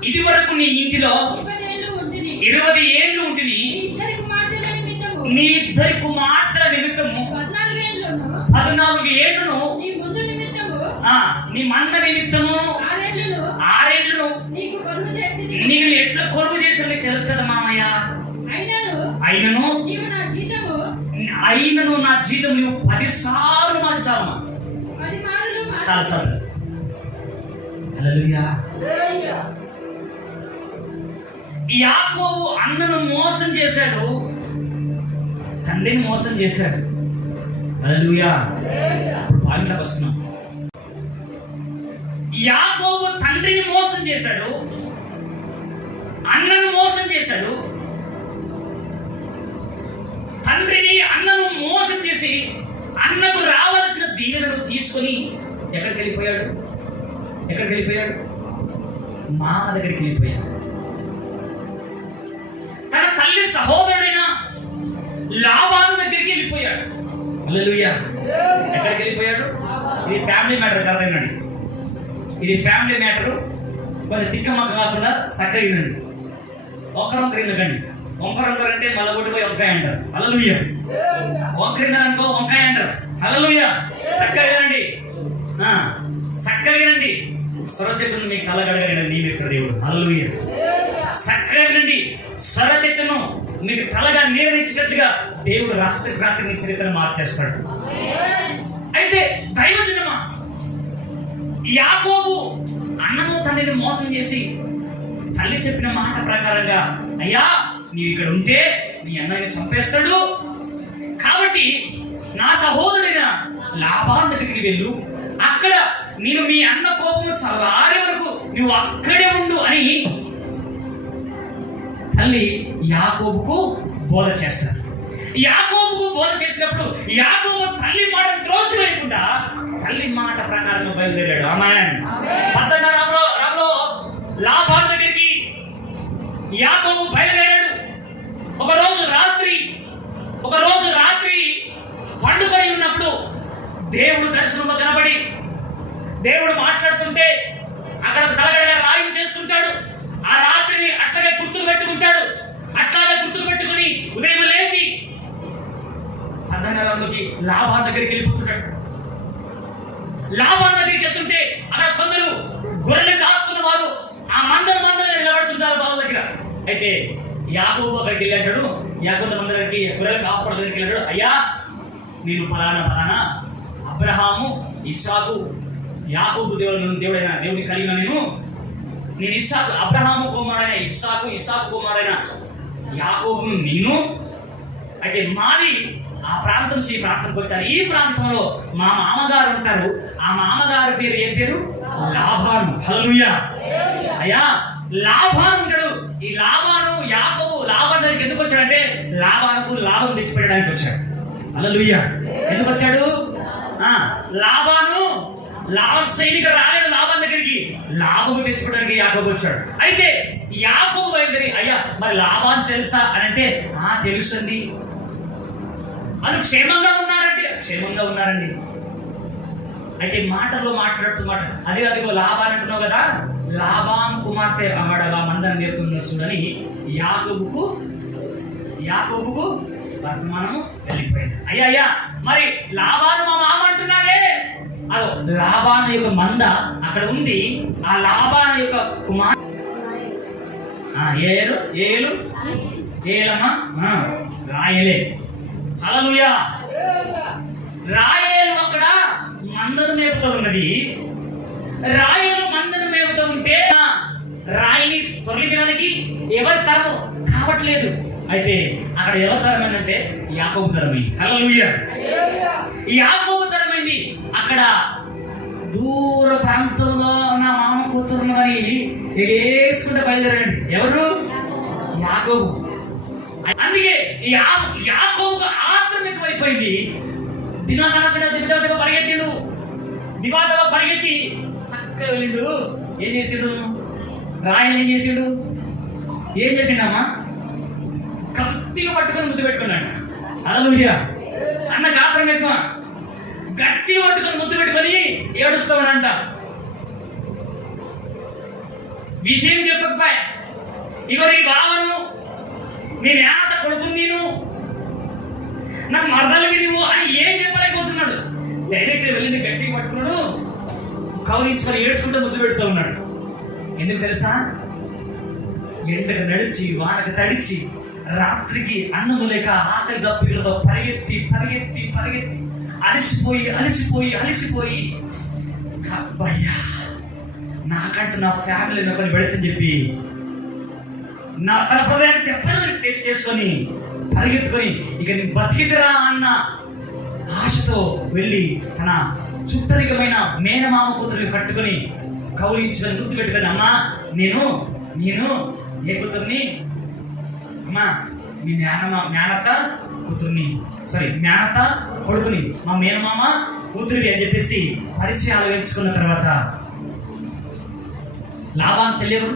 ఇది వరకు నీ ఇంటిలో 20 ఏళ్ళు ఉంటిని, నీ ఇద్దరి కుమార్తెల నిమిత్తము 14 ఏళ్ళను, నీ మంద నిమిత్తము 6 ఏళ్ళను నీకు ఎట్లా కొలువు చేసిన నీకు తెలుసు కదా మామయ్య. అయినను నా జీతం నువ్వు 10 సార్లు మార్చి చాలమ్మా, చాలు చాలు. హల్లెలూయా. యాకోబు అన్నను మోసం చేశాడు, తండ్రిని మోసం చేశాడు. హల్లెలూయా. ఇప్పుడు పాయింట్లోకి వస్తున్నాం. యాకోబు తండ్రిని మోసం చేశాడు, అన్నను మోసం చేశాడు. తండ్రిని అన్నను మోసం చేసి అన్నకు రావాల్సిన దీవెనను తీసుకొని ఎక్కడికి వెళ్ళిపోయాడు? ఎక్కడికి వెళ్ళిపోయాడు? మామ దగ్గరికి వెళ్ళిపోయాడు. తన తల్లి సహోదరుడైన లాబాను దగ్గరికి వెళ్ళిపోయాడు. హల్లెలూయా. ఎక్కడికి వెళ్ళిపోయాడు? ఇది ఫ్యామిలీ మ్యాటర్, చదవండి. ఇది ఫ్యామిలీ మ్యాటరు, కొంచెం తిక్కమక్క కాకుండా చక్కగా వినండి. ఒకరొకరు ఎందుకండి, వంకరొకరు అంటే మలగొడ్డిపోయి వంకాయ అంటారు. హల్లెలూయా. వంకరిందనుకో వంకాయ అంటారు. హల్లెలూయా. చక్కగా వినండి, చక్కగా వినండి. సొర చెట్టును మీకు తలగడగలని నియమిస్తాడు దేవుడు. హల్లెలూయా. చక్కగా వినండి. సొర చెట్టును మీకు తలగా నీడనిచ్చినట్టుగా దేవుడు రాత్రి నీ చరిత్రను మార్చేస్తాడు. అయితే దైవజనమా, యాకోబు అన్నను తండ్రిని మోసం చేసి తల్లి చెప్పిన మాట ప్రకారంగా, అయ్యా నీవు ఇక్కడ ఉంటే నీ అన్నయ్యని చంపేస్తాడు, కాబట్టి నా సహోదరుడైన లాబాను దగ్గరికి వెళ్ళు, అక్కడ నేను మీ అన్న కోపము చల్లారే వరకు నువ్వు అక్కడే ఉండు అని తల్లి యాకోబుకు బోధ చేస్తాడు. యాకోబుకు బోధ చేసినప్పుడు యాకోబు తల్లి మాట త్రోసివేయకుండా తల్లి మాట ప్రకారంగా బయలుదేరాడు. ఆమేన్. 18వ లాబాను దగ్గరికి యాకోబు బయలుదేరాడు. ఒక రోజు రాత్రి పండుగై ఉన్నప్పుడు దేవుడు దర్శనంలో కనబడి దేవుడు మాట్లాడుతుంటే అక్కడ తలగడగా రాయం చేసుకుంటాడు. ఆ రాత్రిని అట్లాగే గుర్తులు పెట్టుకుంటాడు. అట్లాగే గుర్తులు పెట్టుకుని ఉదయం లేచి అర్ధనగరంలోకి లాబాను దగ్గరికి వెళ్ళిపోతున్నాడు. లాబాను దగ్గరికి వెళ్తుంటే అక్కడ కొందరు గొర్రెలు కాస్తున్న వారు ఆ మందలు నిలబడుతుంటారు బావ దగ్గర. అయితే యాకోబు అక్కడికి వెళ్ళి అంటాడు, యాకోబు మంద దగ్గరికి, గొర్రెల కాపడ దగ్గరికి వెళ్ళాడు, అయ్యా నేను ఫలానా అబ్రహాము ఇస్సాకు యాకోబు దేవుని కలిగిన నేను ఇస్సాకు అబ్రహాము కుమారుడైన ఇస్సాకు కుమారుడైన యాకోబును నేను. అయితే మాది ఆ ప్రాంతం నుంచి ఈ ప్రాంతంకి వచ్చాను. ఈ ప్రాంతంలో మా మామగారు ఉంటారు. ఆ మామగారు పేరు ఏం పేరు? లాబాను. హల్లెలూయా. అయ్యా లాబాను ఉంటాడు. ఈ లాబాను యాకోబు లాబాను దగ్గరికి ఎందుకు వచ్చాడంటే లాబానుకు లాభం తెచ్చిపెట్టడానికి వచ్చాడు. హల్లెలూయా. ఎందుకు వచ్చాడు? లాబాను లాభ సైనిక రాలేదు లాబాను దగ్గరికి, లాభము తెచ్చుకోవడానికి యాకోబు వచ్చాడు. అయితే యాకోబు బయలుదేరి, అయ్యా మరి లాబాను తెలుసా అని అంటే, తెలుసండి. వాళ్ళు క్షేమంగా ఉన్నారండి. అయితే మాటల్లో మాట్లాడుతూ అదిగో లాబాన్ అంటున్నావు కదా, లాబాన్ కుమార్తె ఆడగా మందని నేర్తున్న చూడని యాకోబుకు వర్తమానము వెళ్ళిపోయింది. అయ్యా మరి లాబాను మా మామ అంటున్నాడే, అదో లాబాను యొక్క మంద అక్కడ ఉంది. ఆ లాబాను యొక్క కుమార్ ఏలమ్మా రాయలే. హల్లెలూయా. రాయేలు అక్కడ మందను మేపుతూ ఉన్నది. రాయేలు మందను మేపుతూ ఉంటే రాయిని తొలగించడానికి ఎవరి తరము కావట్లేదు. అయితే అక్కడ ఎవరి తరం ఏంటంటే యాకోబు తరమైంది. హల్లెలూయా. యాకోబు తరమైంది. అక్కడ దూర ప్రాంతంలో నా మామ కూతురును అని వేసుకుంటే బయలుదేరండి. ఎవరు? యాకోబు. అందుకే యాకోబుకు ఆత్రం ఎక్కువైపోయింది. దివాదవ పరిగెత్తి చక్కగా వెళ్ళిండు. ఏం చేసిండు? రాయలు ఏం చేసిండమ్మా? గట్టిగా పట్టుకొని ముద్దు పెట్టుకున్నాడు. హల్లెలూయా. అన్నకు ఆత్రం ఎక్కువ. గట్టిగా పట్టుకొని ముద్దు పెట్టుకొని ఏడుస్తామనంట. విషయం చెప్పకపోయా, ఇవరు ఈ భావను నేను ఏమంట కొడుతుంది, నేను నాకు మరదలివి నువ్వు అని ఏం చెప్పలేకపోతున్నాడు. డైరెక్ట్ వెళ్ళింది, గట్టిగా పట్టుకున్నాడు, కౌలించుకొని ఏడ్చుకుంటూ ముద్దు పెడుతూ ఉన్నాడు. ఎందుకు తెలుసా? ఎండకు నడిచి వానకు తడిచి రాత్రికి అన్నము లేక ఆకలి దప్పికలతో పరిగెత్తి అలసిపోయి అబ్బయ్యా నాకంటూ నా ఫ్యామిలీని ఒకరిని పెడతని చెప్పి తన హృదయాన్ని తెప్పని టేస్ట్ చేసుకొని పరిగెత్తుకొని ఇక నేను బతికిదిరా అన్న ఆశతో వెళ్ళి తన చుట్టరికమైన మేనమామ కూతురిని కట్టుకొని కౌలించుకొని గుర్తు పెట్టుకొని, అమ్మా నేను ఏ కూతుర్ని? అమ్మా మీ మేనత్త కొడుకుని, మా మేనమామ కూతురివి అని చెప్పేసి పరిచయాలు వేయించుకున్న తర్వాత లాబాన్ చెల్లెవరు?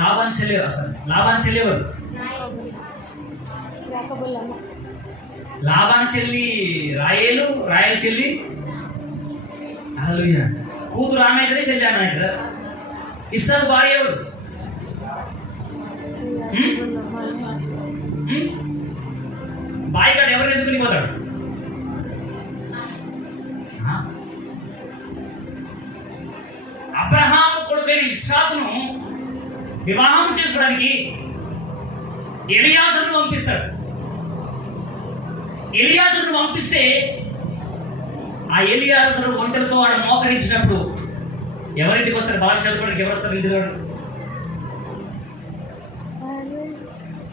లాబాన్ చెల్లి రాయేలు చెల్లి. హల్లెలూయా. కూతురు ఆమె అయితే చెల్లి ఆమె అంటారా? ఇస్సాకు భార్య ఎవరు? బాయిగాడు ఎవరు ఎందుకు పోతాడు? అబ్రహాము కొడుకైన ఇస్సాకును వివాహం చేసుకోవడానికి ఎలియాజరును పంపిస్తాడు. ఎలియాజరును పంపిస్తే ఆ ఎలియాజరు ఒంటరితో వాడు మోకరించినప్పుడు ఎవరింటికి వస్తారు? బాగా చదువుకోవడానికి ఎవరు వస్తారు? నిజంగా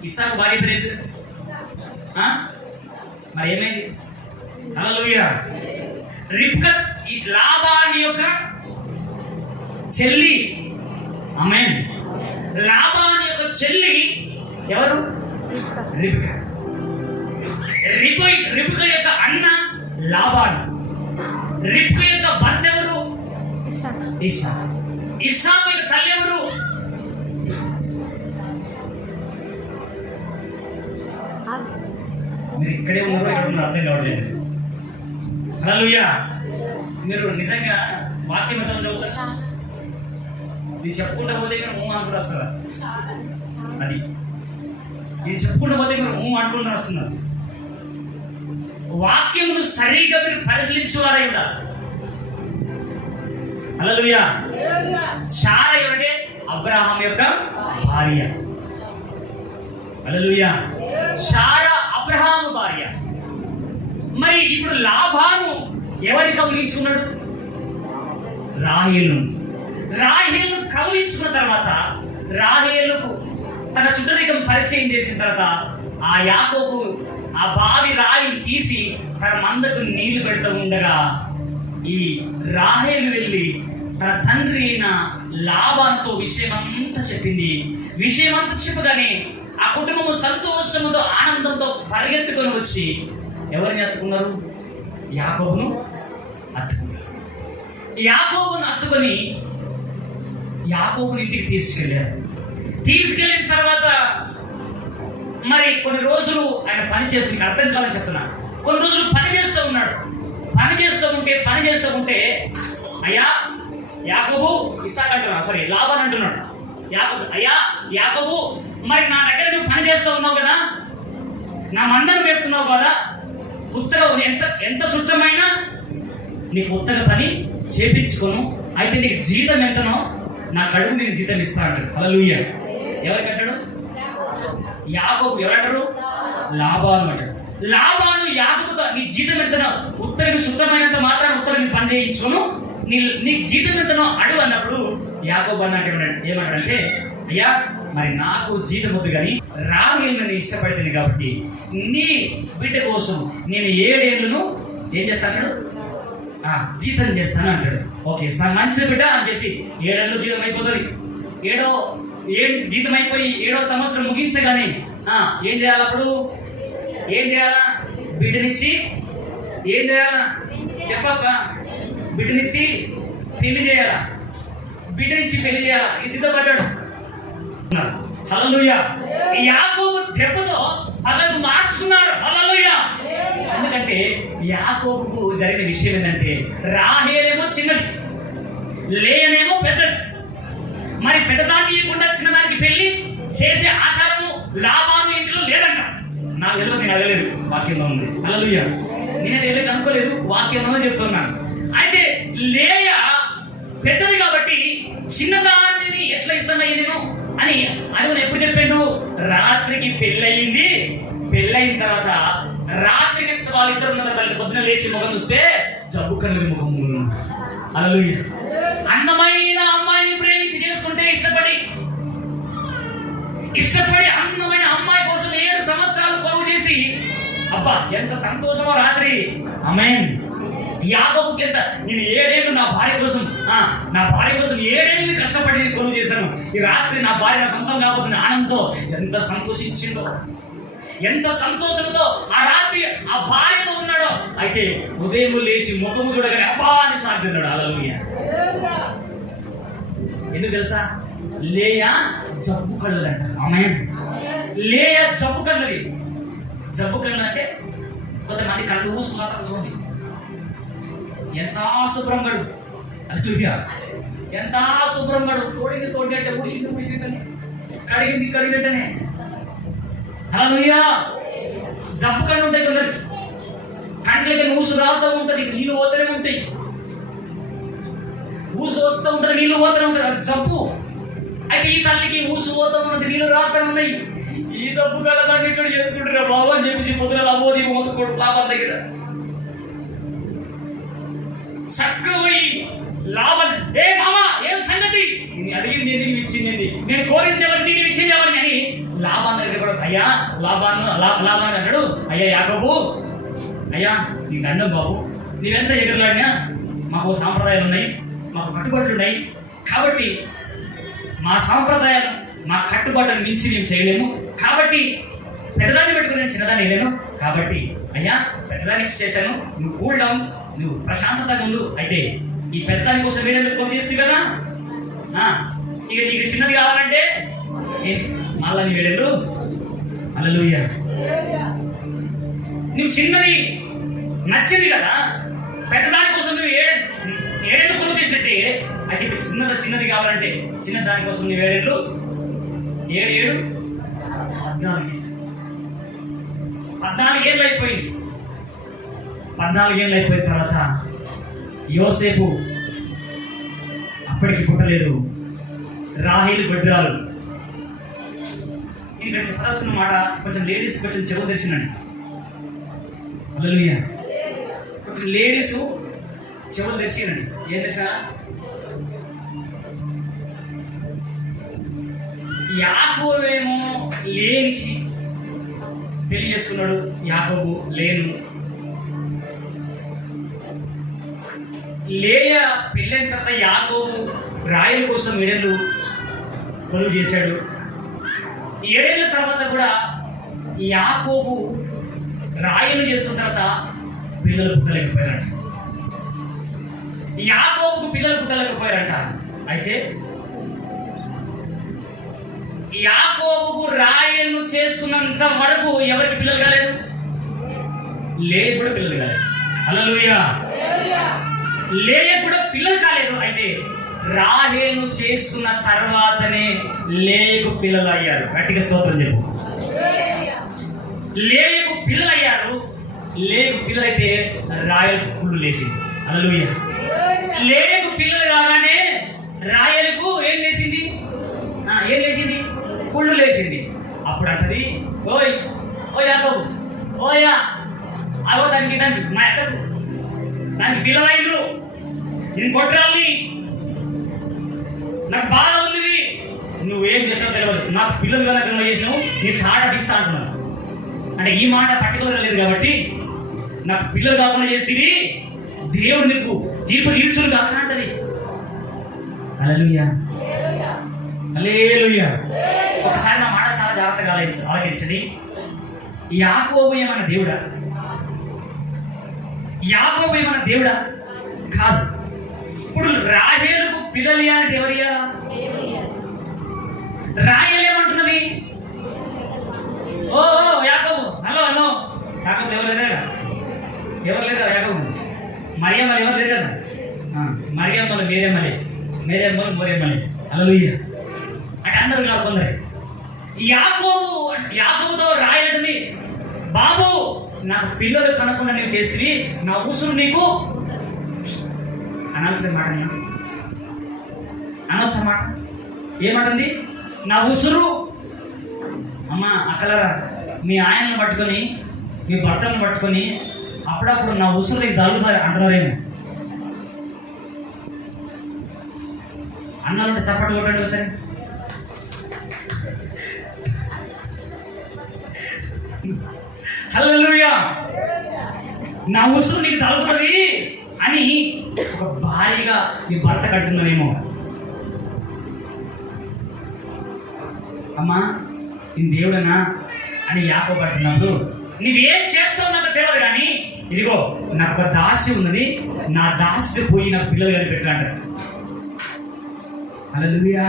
ఇస్సాకు భార్య పేరు ఏం పేరు? మరి ఏమైంది? హల్లెలూయా. రిబ్కా లాబాను యొక్క చెల్లి. ఆమేన్. లాబాను యొక్క చెల్లి ఎవరు? రిబ్కా. రిబ్కా యొక్క అన్న లాబాను. రిబ్కా యొక్క భర్త ఎవరు? ఇస్సాకు. ఇస్సాకు యొక్క తల్లి ఎవరు? మీరు ఇక్కడే ఉన్నారో ఇక్కడ ఉన్నారు అర్థం కావట్లేదు. హల్లెలూయా. మీరు నిజంగా వాక్యం ఎంత చదువుతారా? నేను చెప్పుకుంటా పోతే మీరు అనుకుంటూ వస్తారా? అది నేను చెప్పుకుంటా పోతే మీరు అనుకుంటూ వస్తున్నారు. వాక్యమును సరిగా మీరు పరిశీలించి ఇచ్చువారైందా? హల్లెలూయా. శారా ఏమంటే అబ్రహాం యొక్క భార్య. హల్లెలూయా. శారా అబ్రహాము భార్య. మరి ఇప్పుడు లాబాను ఎవరి కౌలించుకున్నాడు? రాహేలు. రాహేలు కౌలించుకున్న తర్వాత రాహేలుకు తన చుట్టరికం పరిచయం చేసిన తర్వాత ఆ యాకోబు ఆ బావి రాయి తీసి తన మందకు నీళ్లు పెడుతూ ఉండగా ఈ రాహేలు వెళ్ళి తన తండ్రి అయిన లాబానుతో విషయమంతా చెప్పింది. విషయమంతా చెప్పగానే ఆ కుటుంబము సంతోషముతో ఆనందంతో పరిగెత్తుకొని వచ్చి ఎవరిని హత్తుకున్నారు? యాకోబును హత్తుకున్నారు. యాకోబును హత్తుకొని యాకోబుని ఇంటికి తీసుకెళ్ళారు. తీసుకెళ్ళిన తర్వాత మరి కొన్ని రోజులు ఆయన పని చేస్తూ, మీకు అర్థం కావాలని చెప్తున్నా, కొన్ని రోజులు పని చేస్తూ ఉన్నాడు. పని చేస్తూ ఉంటే అయ్యా యాకోబు, ఇస్సాకు అంటున్నాడు, సారీ లాబాను అంటున్నాడు. యాకోబు, అయ్యా యాకోబు, మరి నా దగ్గర నువ్వు పని చేస్తూ ఉన్నావు కదా, నా మందను పెడుతున్నావు కదా, ఉత్తగా ఎంత శుద్ధమైనా నీకు ఉత్తగా పని చేపించుకోను, అయితే నీకు జీతం ఎంతనో నా కడుగు నీకు జీతం ఇస్తా అంటాడు. హల్లెలూయా. ఎవరు కట్టాడు? యాకోబు. ఎవరంటారు? లాబాను అంటాడు. లాబాను యాకోబుతో నీ జీతం ఎంతనో, ఉత్తరకి శుద్ధమైనంత మాత్రం ఉత్తరం నీ పని చేయించుకోను, నీకు జీతం ఎంతనో అడుగు అన్నప్పుడు యాకోబు అన్నట్టు ఏమన్నాడంటే, అయ్యా మరి నాకు జీతం వద్దు కానీ రాహేలు నేను ఇష్టపడుతుంది కాబట్టి నీ బిడ్డ కోసం నేను 7 ఏళ్ళను ఏం చేస్తా అంటాడు? జీతం చేస్తాను అంటాడు. ఓకే మంచిది బిడ్డ అని చేసి 7 ఏళ్ళు జీతం అయిపోతుంది. జీతం అయిపోయి 7వ సంవత్సరం ముగించగానే ఏం చేయాలి? అప్పుడు ఏం చేయాలా? బిడ్డనిచ్చి ఏం చేయాలా చెప్పక్క? బిడ్డనిచ్చి పెళ్లి చేయాలా? బిడ్డనిచ్చి పెళ్లి చేయాలా? ఈ సిద్ధపడ్డాడు. హల్లెలూయా. యాకోబు దెబ్బతో పగలు మార్చుకున్నాడు. హల్లెలూయా. ఎందుకంటే యాకోబుకు జరిగిన విషయం ఏంటంటే రాహేలేమో చిన్నది, లేయనేమో పెద్దది. మరి పెద్దదాన్ని ఇవ్వకుండా చిన్నదానికి పెళ్లి చేసే ఆచారము లాబాను ఇంటిలో లేదంట. నాకు తెలియదు, నేను అడగలేదు, వాక్యంలో ఉంది. హల్లెలూయా. నేనే తెలియదు అనుకోలేదు, వాక్యంలో చెప్తున్నాను. అయితే లేయ పెద్దది కాబట్టి చిన్నదాన్ని ఎట్లా ఇస్తానయ్యి నేను అని అడుగుని ఎప్పుడు చెప్పాడు? రాత్రికి పెళ్ళయింది. పెళ్ళయిన తర్వాత రాత్రికి వాళ్ళిద్దరు ఉన్న తల్లి పొద్దున లేచి ముఖం చూస్తే జబ్బు కన్నది ముఖము. హల్లెలూయా. అందమైన అమ్మాయిని ప్రేమించి చేసుకుంటే ఇష్టపడి అందమైన అమ్మాయి కోసం 7 సంవత్సరాలు పొరుగు చేసి, అబ్బా ఎంత సంతోషమో రాత్రి. ఆమేన్. యాకోబుకి ఎంత, నేను 7 ఏళ్ళు నా భార్య కోసం 7 ఏళ్ళు కష్టపడి కొనుగోలు చేశాను, ఈ రాత్రి నా భార్య నా సొంతం కాబోతుంది ఆనందంతో ఎంత సంతోషించిండో, ఎంత సంతోషంతో ఆ రాత్రి ఆ భార్యతో ఉన్నాడో. అయితే ఉదయం లేచి ముఖము చూడగానే అబ్బా అని సాగుతున్నాడు. హల్లెలూయా. ఎందుకు తెలుసా? లేయా జబ్బు కళ్ళదంట. ఆమేన్. లేయా జబ్బు కళ్ళది. జబ్బు కళ్ళు అంటే కొంతమంది కళ్ళు ఊసు మాత్రం చూడండి, ఎంత శుభ్రంగడు. హల్లెలూయా. ఎంత శుభ్రంగడు. తోడింది అంటే ఊసింది కడిగినట్టనే. హల్లెలూయా. జబ్బు కళ్ళు ఉంటాయి కొందరికి, కంట్లకి ఊసు రాలుతూ ఉంటుంది, నీళ్ళు పోతూనే ఉంటాయి, ఊసు వస్తూ ఉంటుంది, నీళ్ళు పోతూనే ఉంటుంది, అది జబ్బు. అయితే ఈ తల్లికి ఊసు పోతూ ఉన్నది, నీళ్ళు రాలుతూ ఉన్నాయి. ఈ జబ్బు కళ్ళదాన్ని ఇక్కడ చేసుకుంటారా బాబు అని చెప్పేసి పొద్దున లాభోది మొత్తుకోడు లాభం దగ్గర చక్కబోయి లాభం, ఏ మామా ఏం సంగతి, అడిగింది ఎందుకు ఇచ్చింది, నేను కోరింది ఎవరిని నేను ఇచ్చింది ఎవరిని అని లాభాన్ దగ్గర కూడా, అయ్యా లాభాన్ అంటాడు, అయ్యా యాకోబు, అయ్యా నీ దండం బాబు, నీవెంత ఎదురులాడినా మాకు సాంప్రదాయాలు ఉన్నాయి, మాకు కట్టుబాట్లు ఉన్నాయి, కాబట్టి మా సాంప్రదాయాలు మా కట్టుబాట్లను మించి మేము చేయలేము, కాబట్టి పెద్దదాన్ని పెట్టుకుని నేను చిన్నదాన్ని వేయలేను, కాబట్టి అయ్యా పెద్దదానికి చేశాను, నువ్వు కూల్ డౌన్, నువ్వు ప్రశాంతతగా ఉండు. అయితే ఈ పెద్దదాని కోసం వేరేందుకు కొలు చేస్తుంది కదా, ఇక నీకు చిన్నది కావాలంటే మళ్ళా నీ వేడెళ్ళు. హల్లెలూయా. నువ్వు చిన్నది నచ్చింది కదా, పెద్దదాని కోసం నువ్వు ఏడేళ్ళు కొలు చేసినట్టే, అయితే ఇప్పుడు చిన్నది కావాలంటే చిన్న దానికోసం నువ్వు 7 ఏళ్ళు 14 ఏళ్ళు అయిపోయింది. 14 ఏళ్ళు అయిపోయిన తర్వాత యోసేపు అప్పటికి పుట్టలేదు, రాహేలు గొడ్రాలు. ఇక్కడ చెప్పాల్సిన మాట కొంచెం లేడీస్ కొంచెం చెవు తెరిచిందండి. హల్లెలూయా. కొంచెం లేడీస్ చెవులు తెరిచిందండి. ఏం తెరిచా? యాకోబేమో లేనిచి పెళ్లి చేసుకున్నాడు. యాకోబు లేను. లేయ పెళ్ళైన తర్వాత యాకోబు రాయల కోసం ఏడేళ్ళు కొలువు చేశాడు. 7 ఏళ్ళ తర్వాత కూడా యాకోబు రాయలు చేసుకున్న తర్వాత పిల్లలు పుట్టలేకపోయారంట. యాకోబుకు పిల్లలు పుట్టలేకపోయారంట. అయితే యాకోబుకు రాయలను చేసుకున్నంత వరకు ఎవరికి పిల్లలు కాలేదు? లేయ కూడా పిల్లలు కాలేదు. హల్లెలూయా. లేయ కూడా పిల్లలు కాలేదు. అయితే రాహేలు చేసుకున్న తర్వాతనే లేయకు పిల్లలు అయ్యారు. గట్టిగా స్తోత్రం చెప్పు. లేయకు పిల్లలు అయ్యారు. లేయకు పిల్లలైతే రాయలకు కుళ్ళు లేచింది. హల్లెలూయా. లేయకు పిల్లలు రాగానే రాయలకు ఏం లేచింది? ఏం లేచింది? కుళ్ళు లేచింది. అప్పుడు అంటది, ఓయ్ ఓ యాకోబు, ఓయా అవో దానికి మా అక్కకు దానికి పిల్లలైనరు, నేను కొట్టాలని నాకు బాధ ఉంది. నువ్వేం చేసినావు తెలియదు, నాకు పిల్లలు కనుక చేసినావు, నీ తాట తీస్తా అంటున్నాను. అంటే ఈ మాట పర్టికులర్గా లేదు కాబట్టి నాకు పిల్లలు కాకుండా చేస్తుంది, దేవుడు నీకు తీర్పు తీర్చును కాక అంటది. హల్లెలూయా. హల్లెలూయా. ఒకసారి నా మాట చాలా జాగ్రత్తగా ఆలోచించండి. యాకోబు ఏమన్నా దేవుడా? యాకోబు ఏమన్నా దేవుడా? కాదు. ఇప్పుడు రాహేలుకు పిల్లలు అంటే ఎవరియా? రాహేలు ఏమంటున్నది? ఓ యాకోబు, హలో హలో. యాకోబు ఎవరు లేరా? ఎవరు లేరా యాకోబు? మరియమ్మలు ఎవరు లేరు కదా? మరియమ్మలు మేరేమ్మలే, మేరేమ్మలు మోరేమ్మలే. హల్లెలూయా. అంటే అందరూ కాదు, కొందరే. యాకోబుతో రాయలంటుంది, బాబు నాకు పిల్లలు కనకుండా నీవు చేస్తుంది, నా ఉసురు నీకు అనాల్సిన మాట. అనాల్సిన మాట ఏమంటుంది? నా ఉసురు. అమ్మ అక్కలరా, మీ ఆయనను పట్టుకొని మీ భర్తలను పట్టుకొని అప్పుడప్పుడు నా ఉసురు నీకు తగులుతారు అంటున్నారేమో. అన్నారంటే సపోర్ట్ కొట్టండి సరే. హల్లెలూయా. నా ఉసురు నీకు తగులుతుంది అని ఒక భారీగా నీ భర్త కట్టున్నావేమో. అమ్మా నేను దేవుడనా అని యాకోబు అంటున్నప్పుడు నువ్వేం చేస్తావు నాకు తెలియదు, కానీ ఇదిగో నాకు ఒక దాసి ఉన్నది, నా దాసితో పోయి నాకు పిల్లలు కనిపెట్టాడు. హల్లెలూయా.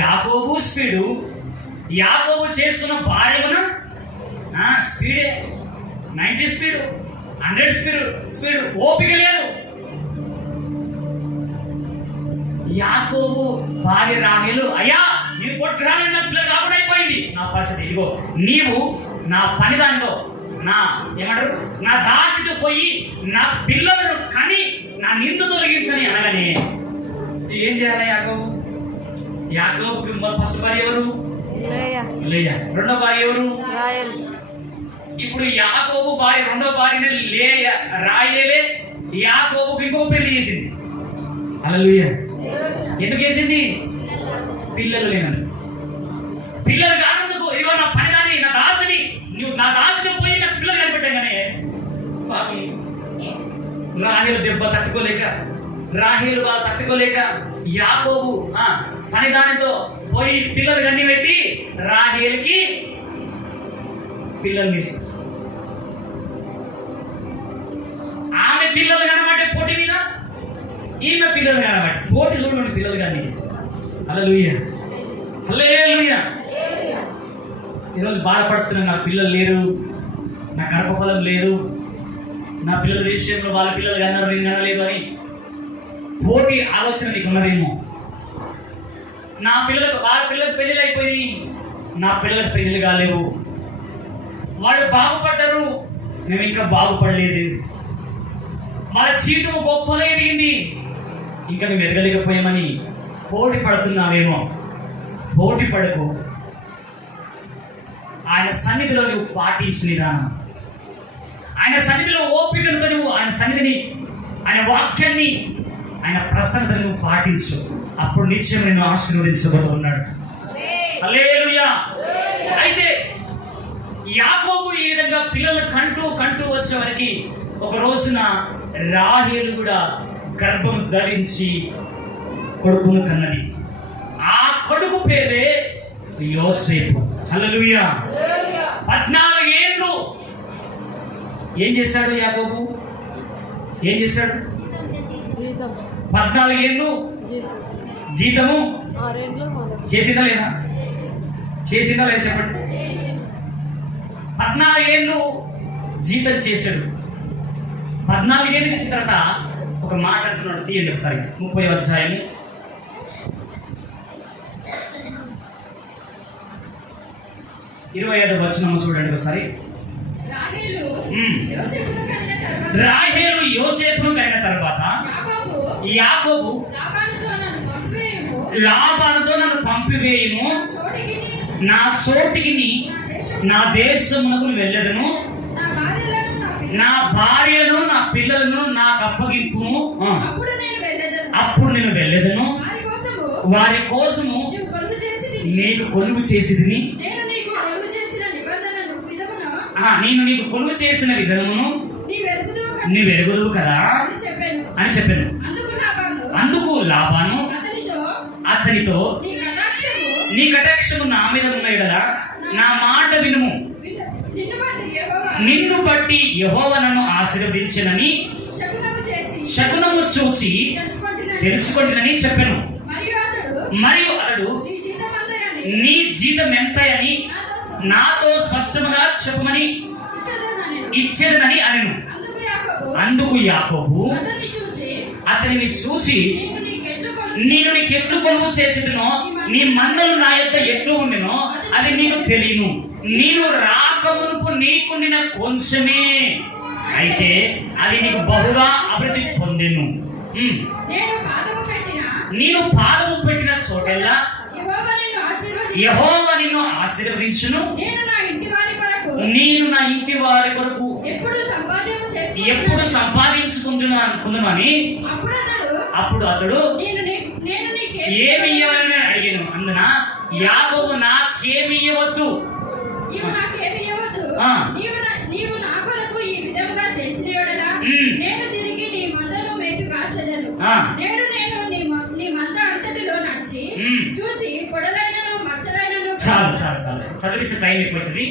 యాకోబు స్పీడు, యాకోబు చేస్తున్న భార్యను స్పీడే 90 స్పీడు, 100 స్పీడు. ఓపిక లేదు. యాకోబు భార్య రాహేలు, అయ్యా నేను కొట్టరాని నా పిల్లలు కాకుండా అయిపోయింది నా పరిస్థితి. ఇదిగో నీవు నా పని దానిలో నా ఏమంటారు నా దాసితో పోయి నా పిల్లలను కని నా నిందు తొలగించని అనగానే ఏం చేయాలి యాకోబు? యాకోబుకి ఫస్ట్ భార్య ఎవరు? లేయా. రెండో భార్య ఎవరు? ఇప్పుడు యాకోబు భార్య రెండో భార్యని రాయేలే యాకోబుకి ఇంకో పెళ్లి చేసింది. హల్లెలూయా. ఎందుకు చేసింది? పిల్లలు లేనందుకు. పిల్లలు కానందుకు ఇదిగో నా పనిదాన్ని నా దాసిని నువ్వు నా దాసిని పోయి నాకు పిల్లలు కనిపెట్టాగానే పాపం రాహేలు దెబ్బ తట్టుకోలేక, రాహేలు బాధ తట్టుకోలేక యాకోబు పనిదానితో పోయి పిల్లలు కన్ని పెట్టి రాహేలుకి పిల్లల్ని ఇస్తారు. ఆమె పిల్లలు కనబట్టే పోటీ మీద ఈమె పిల్లలు కనబట్టి పోటీ చూడండి పిల్లలు కానీ. హల్లెలూయా. హల్లెలూయా. ఈరోజు బాధపడుతున్నా, నా పిల్లలు లేరు, నా గర్భఫలం లేదు, నా పిల్లల విషయంలో వాళ్ళ పిల్లలు కన్నారు నేను కనలేదు అని పోటీ ఆలోచన నీకు ఉన్నదేమో. నా పిల్లలకు వాళ్ళ పిల్లలకు పెళ్ళిళ్ళు అయిపోయి నా పిల్లలకు పెళ్ళిళ్ళు కాలేవు, వాళ్ళు బాగుపడ్డారు మేము ఇంకా బాగుపడలేదు, వాళ్ళ జీవితం గొప్పగా ఎదిగింది, ఇంకా మేము ఎదగలేకపోయామని పోటీ పడుతున్నావేమో. పోటీ పడకు. ఆయన సన్నిధిలో నువ్వు పాటించిన విధానం, ఆయన సన్నిధిలో ఓపికలతో నువ్వు ఆయన సన్నిధిని, ఆయన వాక్యాన్ని, ఆయన ప్రసన్నతను నువ్వు పాటించు. అప్పుడు నిత్యం నేను ఆశీర్వదించబోతున్నాడు. హల్లెలూయా. అయితే యాకోబు ఈ విధంగా పిల్లలు కంటూ వచ్చే వారికి ఒక రోజున రాహేలు కూడా గర్భం ధరించి కొడుకును కన్నది. ఆ కొడుకు పేరే యోసేపు. హల్లెలూయా. 14 ఏళ్ళు ఏం చేశాడు యాకోబు? ఏం చేశాడు? 14 ఏళ్ళు జీతము చేసిందా లేదా? చేసిందా లేదా చెప్పండి. 14 ఏళ్ళు జీతం చేశాడు. 14 ఏళ్ళు చేసిన తర్వాత ఒక మాట అంటున్నాడు. తీయండి ఒకసారి 30వ అధ్యాయం 25వ వచనం చూడండి ఒకసారి. రాహేలు యోసేపును కనిన తర్వాత యాకోబు లాబానుతో నన్ను పంపివేయుము, నా చోటికి నా దేశమునకు వెళ్ళదను, నా భార్యను నా పిల్లలను నాకు అప్పగింపుము, అప్పుడు నేను వెళ్ళదను, వారి కోసము నీకు కొలువు చేసిదిని, నేను నీకు కొలువు చేసిన విధానమును నీవు ఎరుగుదువు కదా అని చెప్పాను. అందుకు లాబాను అతనితో, నీ కటాక్షము నా మీద ఉన్న యెడల నా మాట వినుము, నిన్ను బట్టి యెహోవా నన్ను ఆశీర్వదించెనని శకునము చూచి తెలుసుకొంటినని చెప్పాను. మరియు అతడు నీ జీతం ఎంత అని నాతో స్పష్టంగా చెప్పమని ఇచ్చేదనని అనెను. అందుకు యాకోబు అతనిని చూసి, నేను నీకెట్లు కొలువు చేసేదనో, నీ మందలు నా యొక్క ఎట్లు ఉండెనో అది నీకు తెలియను. నేను రాకమునుపు నీకుండిన కొంచెమే, అయితే అది నీకు బహుగా అభివృద్ధి పొందెను. నేను పాదము పెట్టిన చోటెల్లా యెహోవా నిన్ను ఆశీర్వదించును, నేను నా ఇంటి వారి కొరకు ఎప్పుడు సంపాదించుకుంటున్నాను. అప్పుడు అతడు ఏమి ఇవ్వాలని అడిగాను. అందున యాకోబు నాకేమి ఇవ్వద్దు, నేను తిరిగి నీ మందను మేపు కాచెదను. నేడు నేను నీ మంద అంతటిలో నడిచి చూచి పొడలైనను మచ్చలైనను. చాలు చదివిస్తే టైం అయిపోతుంది.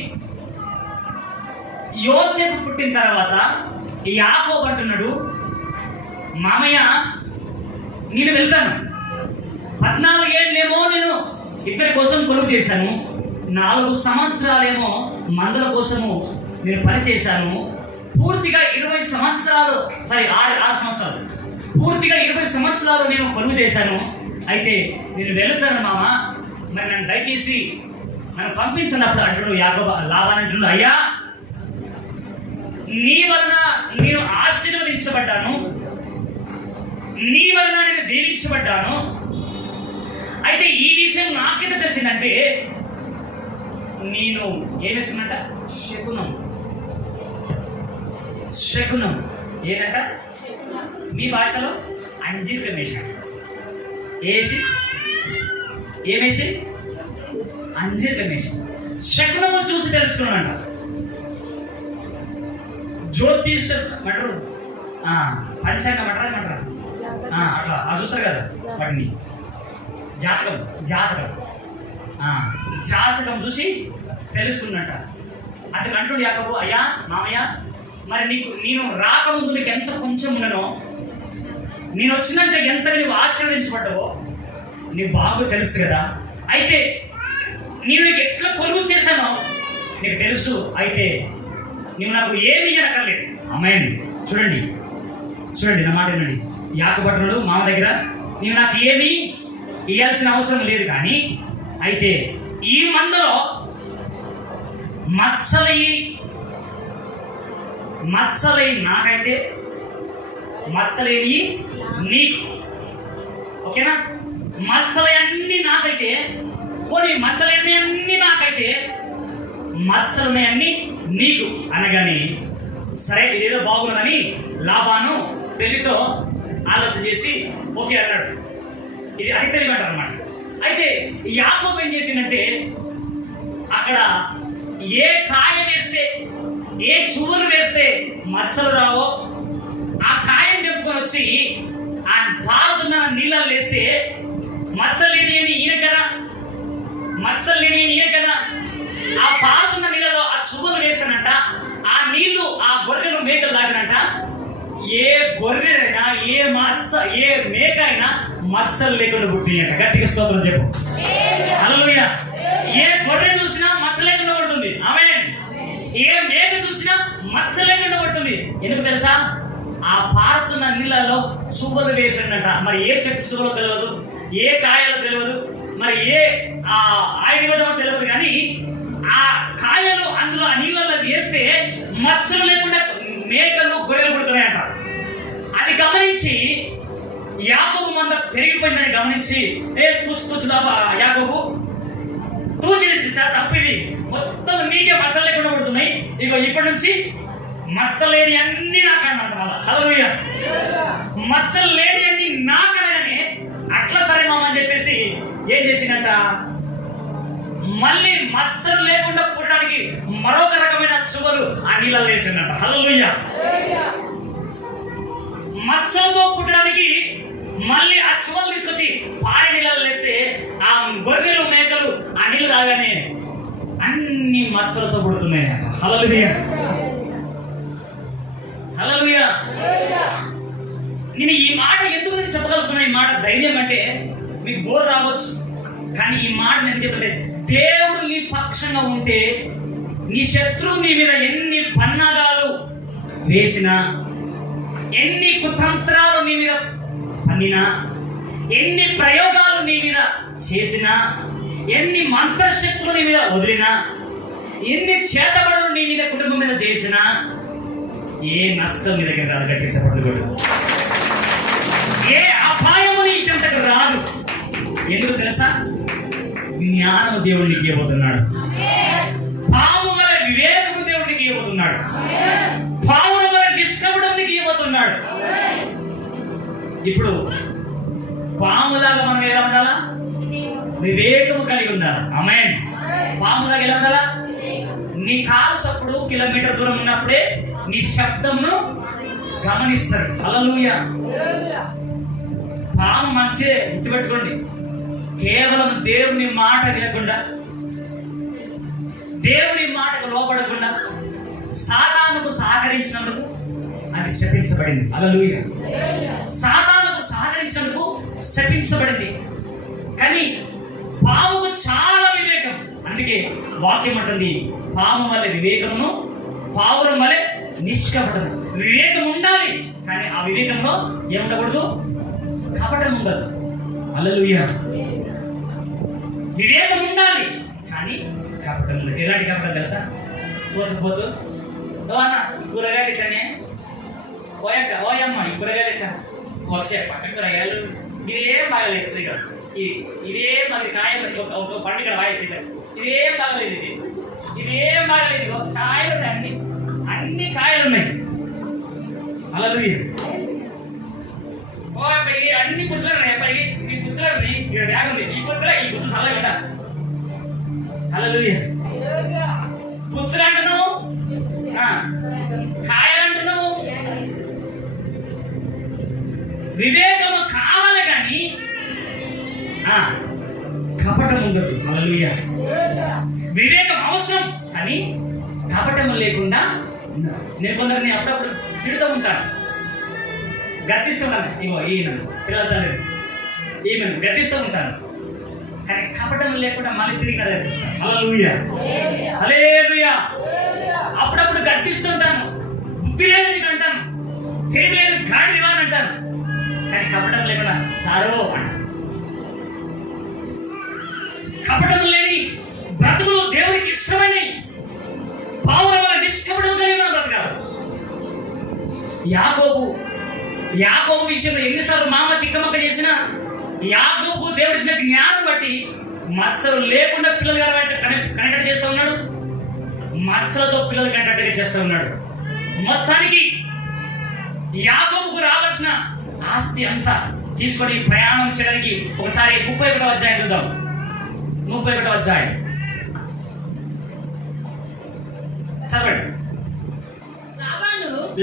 యోసేపు పుట్టిన తర్వాత యాకోబు అంటున్నాడు, మామయ్య నేను వెళ్తాను. 14 ఏళ్ళేమో నేను ఇద్దరి కోసం కొలువు చేశాను, 4 సంవత్సరాలేమో మందల కోసము నేను పనిచేశాను. పూర్తిగా 20 సంవత్సరాలు, 6 సంవత్సరాలు, పూర్తిగా 20 సంవత్సరాలు నేను కొలువు చేశాను. అయితే నేను వెళుతాను మామ, మరి నన్ను దయచేసి నన్ను పంపించినప్పుడు అంటున్నాడు యాకోబు. లాబాను అంటున్నాడు, అయ్యా నీ వలన నేను ఆశీర్వదించబడ్డాను, నీ వలన నేను దీవించబడ్డాను. అయితే ఈ విషయం నాకెంత తెలిసిందంటే, నేను ఏం వేసుకున్నట్ట శకునం ఏదంట మీ భాషలో అంజీరం వేసాడు. ఏమేసి అంజీరం వేసి శకునము చూసి తెలుసుకున్నాడంట. జ్యోతిషం అంటారు, పంచాంగం అంటారా అట్లా అది చూస్తారు కదా వాటిని. జాతకం చూసి తెలుసుకున్నట్ట. అతను అంటుడు యాకోబు, అయ్యా మామయ్య, మరి నేను రాకముందు నీకు ఎంత కొంచెం ఉండనో, నేను వచ్చినాక ఎంత నువ్వు ఆశీర్వదించబడ్డావో నీకు బాగా తెలుసు కదా. అయితే నేను నీకు ఎట్లా కొలువు చేశానో నీకు తెలుసు. అయితే నువ్వు నాకు ఏమి ఇయ్యనక్కర్లేదు. అమ్మాయిని చూడండి నా మాట వినండి. యాకోబు మామ దగ్గర నీవు నాకు ఏమి ఇయ్యాల్సిన అవసరం లేదు, కానీ అయితే ఈ మందలో మచ్చలై నాకైతే మచ్చలేని నీకు. ఓకేనా? మచ్చలన్నీ నాకైతే, పోనీ మచ్చలేని అన్ని నాకైతే, మచ్చలున్నాయన్నీ నీకు అనగానే సరే ఇదేదో బాగున్నదని లాబాను పెళ్లితో ఆలోచన చేసి ఓకే అన్నాడు. ఇది అది తెలియమంటారు అనమాట. అయితే యాకోబు ఏం చేసిందంటే, అక్కడ ఏ కాయ వేస్తే, ఏ చువ్వలు వేస్తే మచ్చలు రావో ఆ కాయం తెప్పుకొని వచ్చి ఆ పారుతున్న నీళ్ళలో వేస్తే మచ్చలు లేని అని ఈయన కదా, మచ్చలు లేని అని ఈయన కదా. ఆ పారుతున్న నీళ్ళలో ఆ చువ్వలు వేస్తానంట, ఆ నీళ్లు ఆ గొర్రెలు మేకలు తాగినంట. ఏ గొర్రెనైనా ఏ మచ్చ ఏ మేక అయినా మచ్చలు లేకుండా పుట్టినట్ట. గట్టిగా స్తోత్రం చెప్పు. హల్లెలూయా. ఏ గొర్రె చూసినా మచ్చ లేకుండా పడుతుంది. ఆమేన్. ఏ మేక చూసినా మచ్చ లేకుండా పడుతుంది. ఎందుకు తెలుసా? ఆ పారుతున్న నీళ్ళలో చువ్వలు వేసిందంట. మరి ఏ చెట్టు చువ్వలో తెలియదు, ఏ కాయలో తెలియదు, మరి ఏ ఆయుర్వేదమో తెలియదు, కానీ ఆ కాయలు అందులో ఆ నీళ్ళలో వేస్తే మచ్చలు లేకుండా మేకలు గొర్రెలు పుడుతున్నాయంట. అది గమనించి యాకోబు మంద పెరిగిపోయిందని గమనించి, తుచ్చు యాకోబు తూచి తప్పిది, మొత్తం నీకే మచ్చలు లేకుండా పడుతున్నాయి, ఇగో ఇప్పటి నుంచి మచ్చలేని అన్ని నాకన్నమాట. మళ్ళా హల్లెలూయా. మచ్చలు లేని అన్ని నాకనగానే అట్లా సరే మామ అని చెప్పేసి ఏం చేసిందంట, మళ్ళీ మచ్చలు లేకుండా పుట్టడానికి మరొక రకమైన చువ్వలు ఆ నీళ్ళలో వేసిందంట. హల్లెలూయా. మచ్చలతో పుట్టడానికి మళ్ళీ ఆ చువ్వలు తీసుకొచ్చి పారే నీళ్ళలో వేస్తే ఆ గొర్రెలు మేకలు ఆ నీళ్ళు తాగానే అన్ని మచ్చలతో పుడుతున్నాయి. హల్లెలూయా. హల్లెలూయా. నేను ఈ మాట ఎందుకు చెప్పగలుగుతున్నా, ఈ మాట ధైర్యం అంటే మీకు బోర్ రావచ్చు, కానీ ఈ మాట నేను చెప్పలే. దేవుడు నీ పక్షంగా ఉంటే నీ శత్రువు నీ మీద ఎన్ని పన్నాగాలు వేసినా, ఎన్ని కుతంత్రాలు నీ మీద పన్నినా, ఎన్ని ప్రయోగాలు నీ మీద చేసినా, ఎన్ని మంత్రశక్తులు నీ మీద వదిలినా, ఎన్ని చేతబడులు నీ మీద కుటుంబం మీద చేసినా ఏ నష్టం నీ దగ్గర రాదు. గట్టిగా చెప్పండి. ఏ అపాయము నీ చెంతకు రాదు. ఎందుకు తెలుసా? జ్ఞానము దేవుడు నీకు ఇవ్వబోతున్నాడు. పాము వల్ల వివేకము దేవుడు నీకు ఇవ్వబోతున్నాడు. పాముల వల్ల నిష్ఠపడం నీకు ఇవ్వబోతున్నాడు. ఇప్పుడు పాములాగా మనం ఎలా ఉండాలా? వివేకము కలిగి ఉండాలి. ఆమేన్. పాములాగా ఎలా ఉండాలా? నీ కాలు సప్పుడు కిలోమీటర్ దూరం ఉన్నప్పుడే నీ శబ్దమును గమనిస్తారు. హల్లెలూయా. పాము మంచిదే, గుర్తుపెట్టుకోండి. కేవలం దేవుని మాట వినకుండా, దేవుని మాటకు లోపడకుండా సాతానుకు సహకరించినందుకు అది శపించబడింది. హల్లెలూయా. సాతానుకు సహకరించినందుకు శపించబడింది. కానీ పాముకు చాలా వివేకం. అందుకే వాక్యం అంటుంది, పాము వల్ల వివేకమును, పావురం వల్ల నిష్కపటం. వివేకం ఉండాలి, కానీ ఆ వివేకంలో ఏముండకూడదు? కపటం ఉండదు. హల్లెలూయా. వివేకం ఉండాలి, కానీ కపటం ఉండదు. ఎలాంటి కపటం తెలుసా? పోతూ అన్న కూరగాయలు ఇట్లానే, ఓయమ్మ ఈ కూరగాయలు ఇట్లా ఒకసేపు పక్కన కూరగాయలు ఇదేం బాగలేదు, ఇదేం అది కాయ ఒక పండు ఇక్కడ వాయిస్ ఇదేం బాగలేదు, ఇదేం బాగలేదు. కాయలు ఉన్నాయి, అన్ని కాయలు ఉన్నాయి. హల్లెలూయా. ఓ అబ్బాయి అన్ని పుచ్చలు ఉన్నాయి. అబ్బాయి ఈ పుచ్చలు ఇక్కడ బ్యాగ్ ఉంది, ఈ పుచ్చ చల్లగా ఉండ. హల్లెలూయా. పుచ్చలు అంటున్నావు, కాయలు అంటున్నావు. వివేకము కావాలి, కానీ కపటం ఉండదు. హల్లెలూయా. వివేకం అవసరం, కానీ కపటం లేకుండా. నేను కొందరిని అప్పుడప్పుడు తిడుతూ ఉంటాను, గద్దిస్తూ ఉంటాను. ఇగో ఈయన పిల్లల తండ్రి ఈమెను గద్దిస్తూ ఉంటాను, కానీ కపటం లేకుండా మళ్ళీ తిరిగి నడిపిస్తాను. హల్లెలూయా. హల్లెలూయా. అప్పుడప్పుడు గద్దిస్తుంటాను, బుద్ధి లేదు నీకు అంటాను, తెలివి లేదు గాడిదివా అని అంటాను, కానీ కపటం లేకుండా సారో అంట. కపటం లేని బ్రతుకులు దేవునికి ఇష్టమైనవి. పావుల వల్ల నిష్కపటం కలిగిన బ్రతకాలి. యాకోబు యాకోబు విషయంలో ఎన్నిసార్లు మామ తిక్కమక్క చేసినా యాకోబు దేవుడు ఇచ్చిన జ్ఞానం బట్టి మచ్చలు లేకుండా పిల్లలు కనెక్ట్ చేస్తూ ఉన్నాడు, మచ్చలతో పిల్లలు కనెక్ట్ చేస్తూ ఉన్నాడు. మొత్తానికి యాకోబుకు రావాల్సిన ఆస్తి అంతా తీసుకొని ప్రయాణం చేయడానికి ఒకసారి 31వ అధ్యాయం చూద్దాం. 31వ అధ్యాయం చదవండి.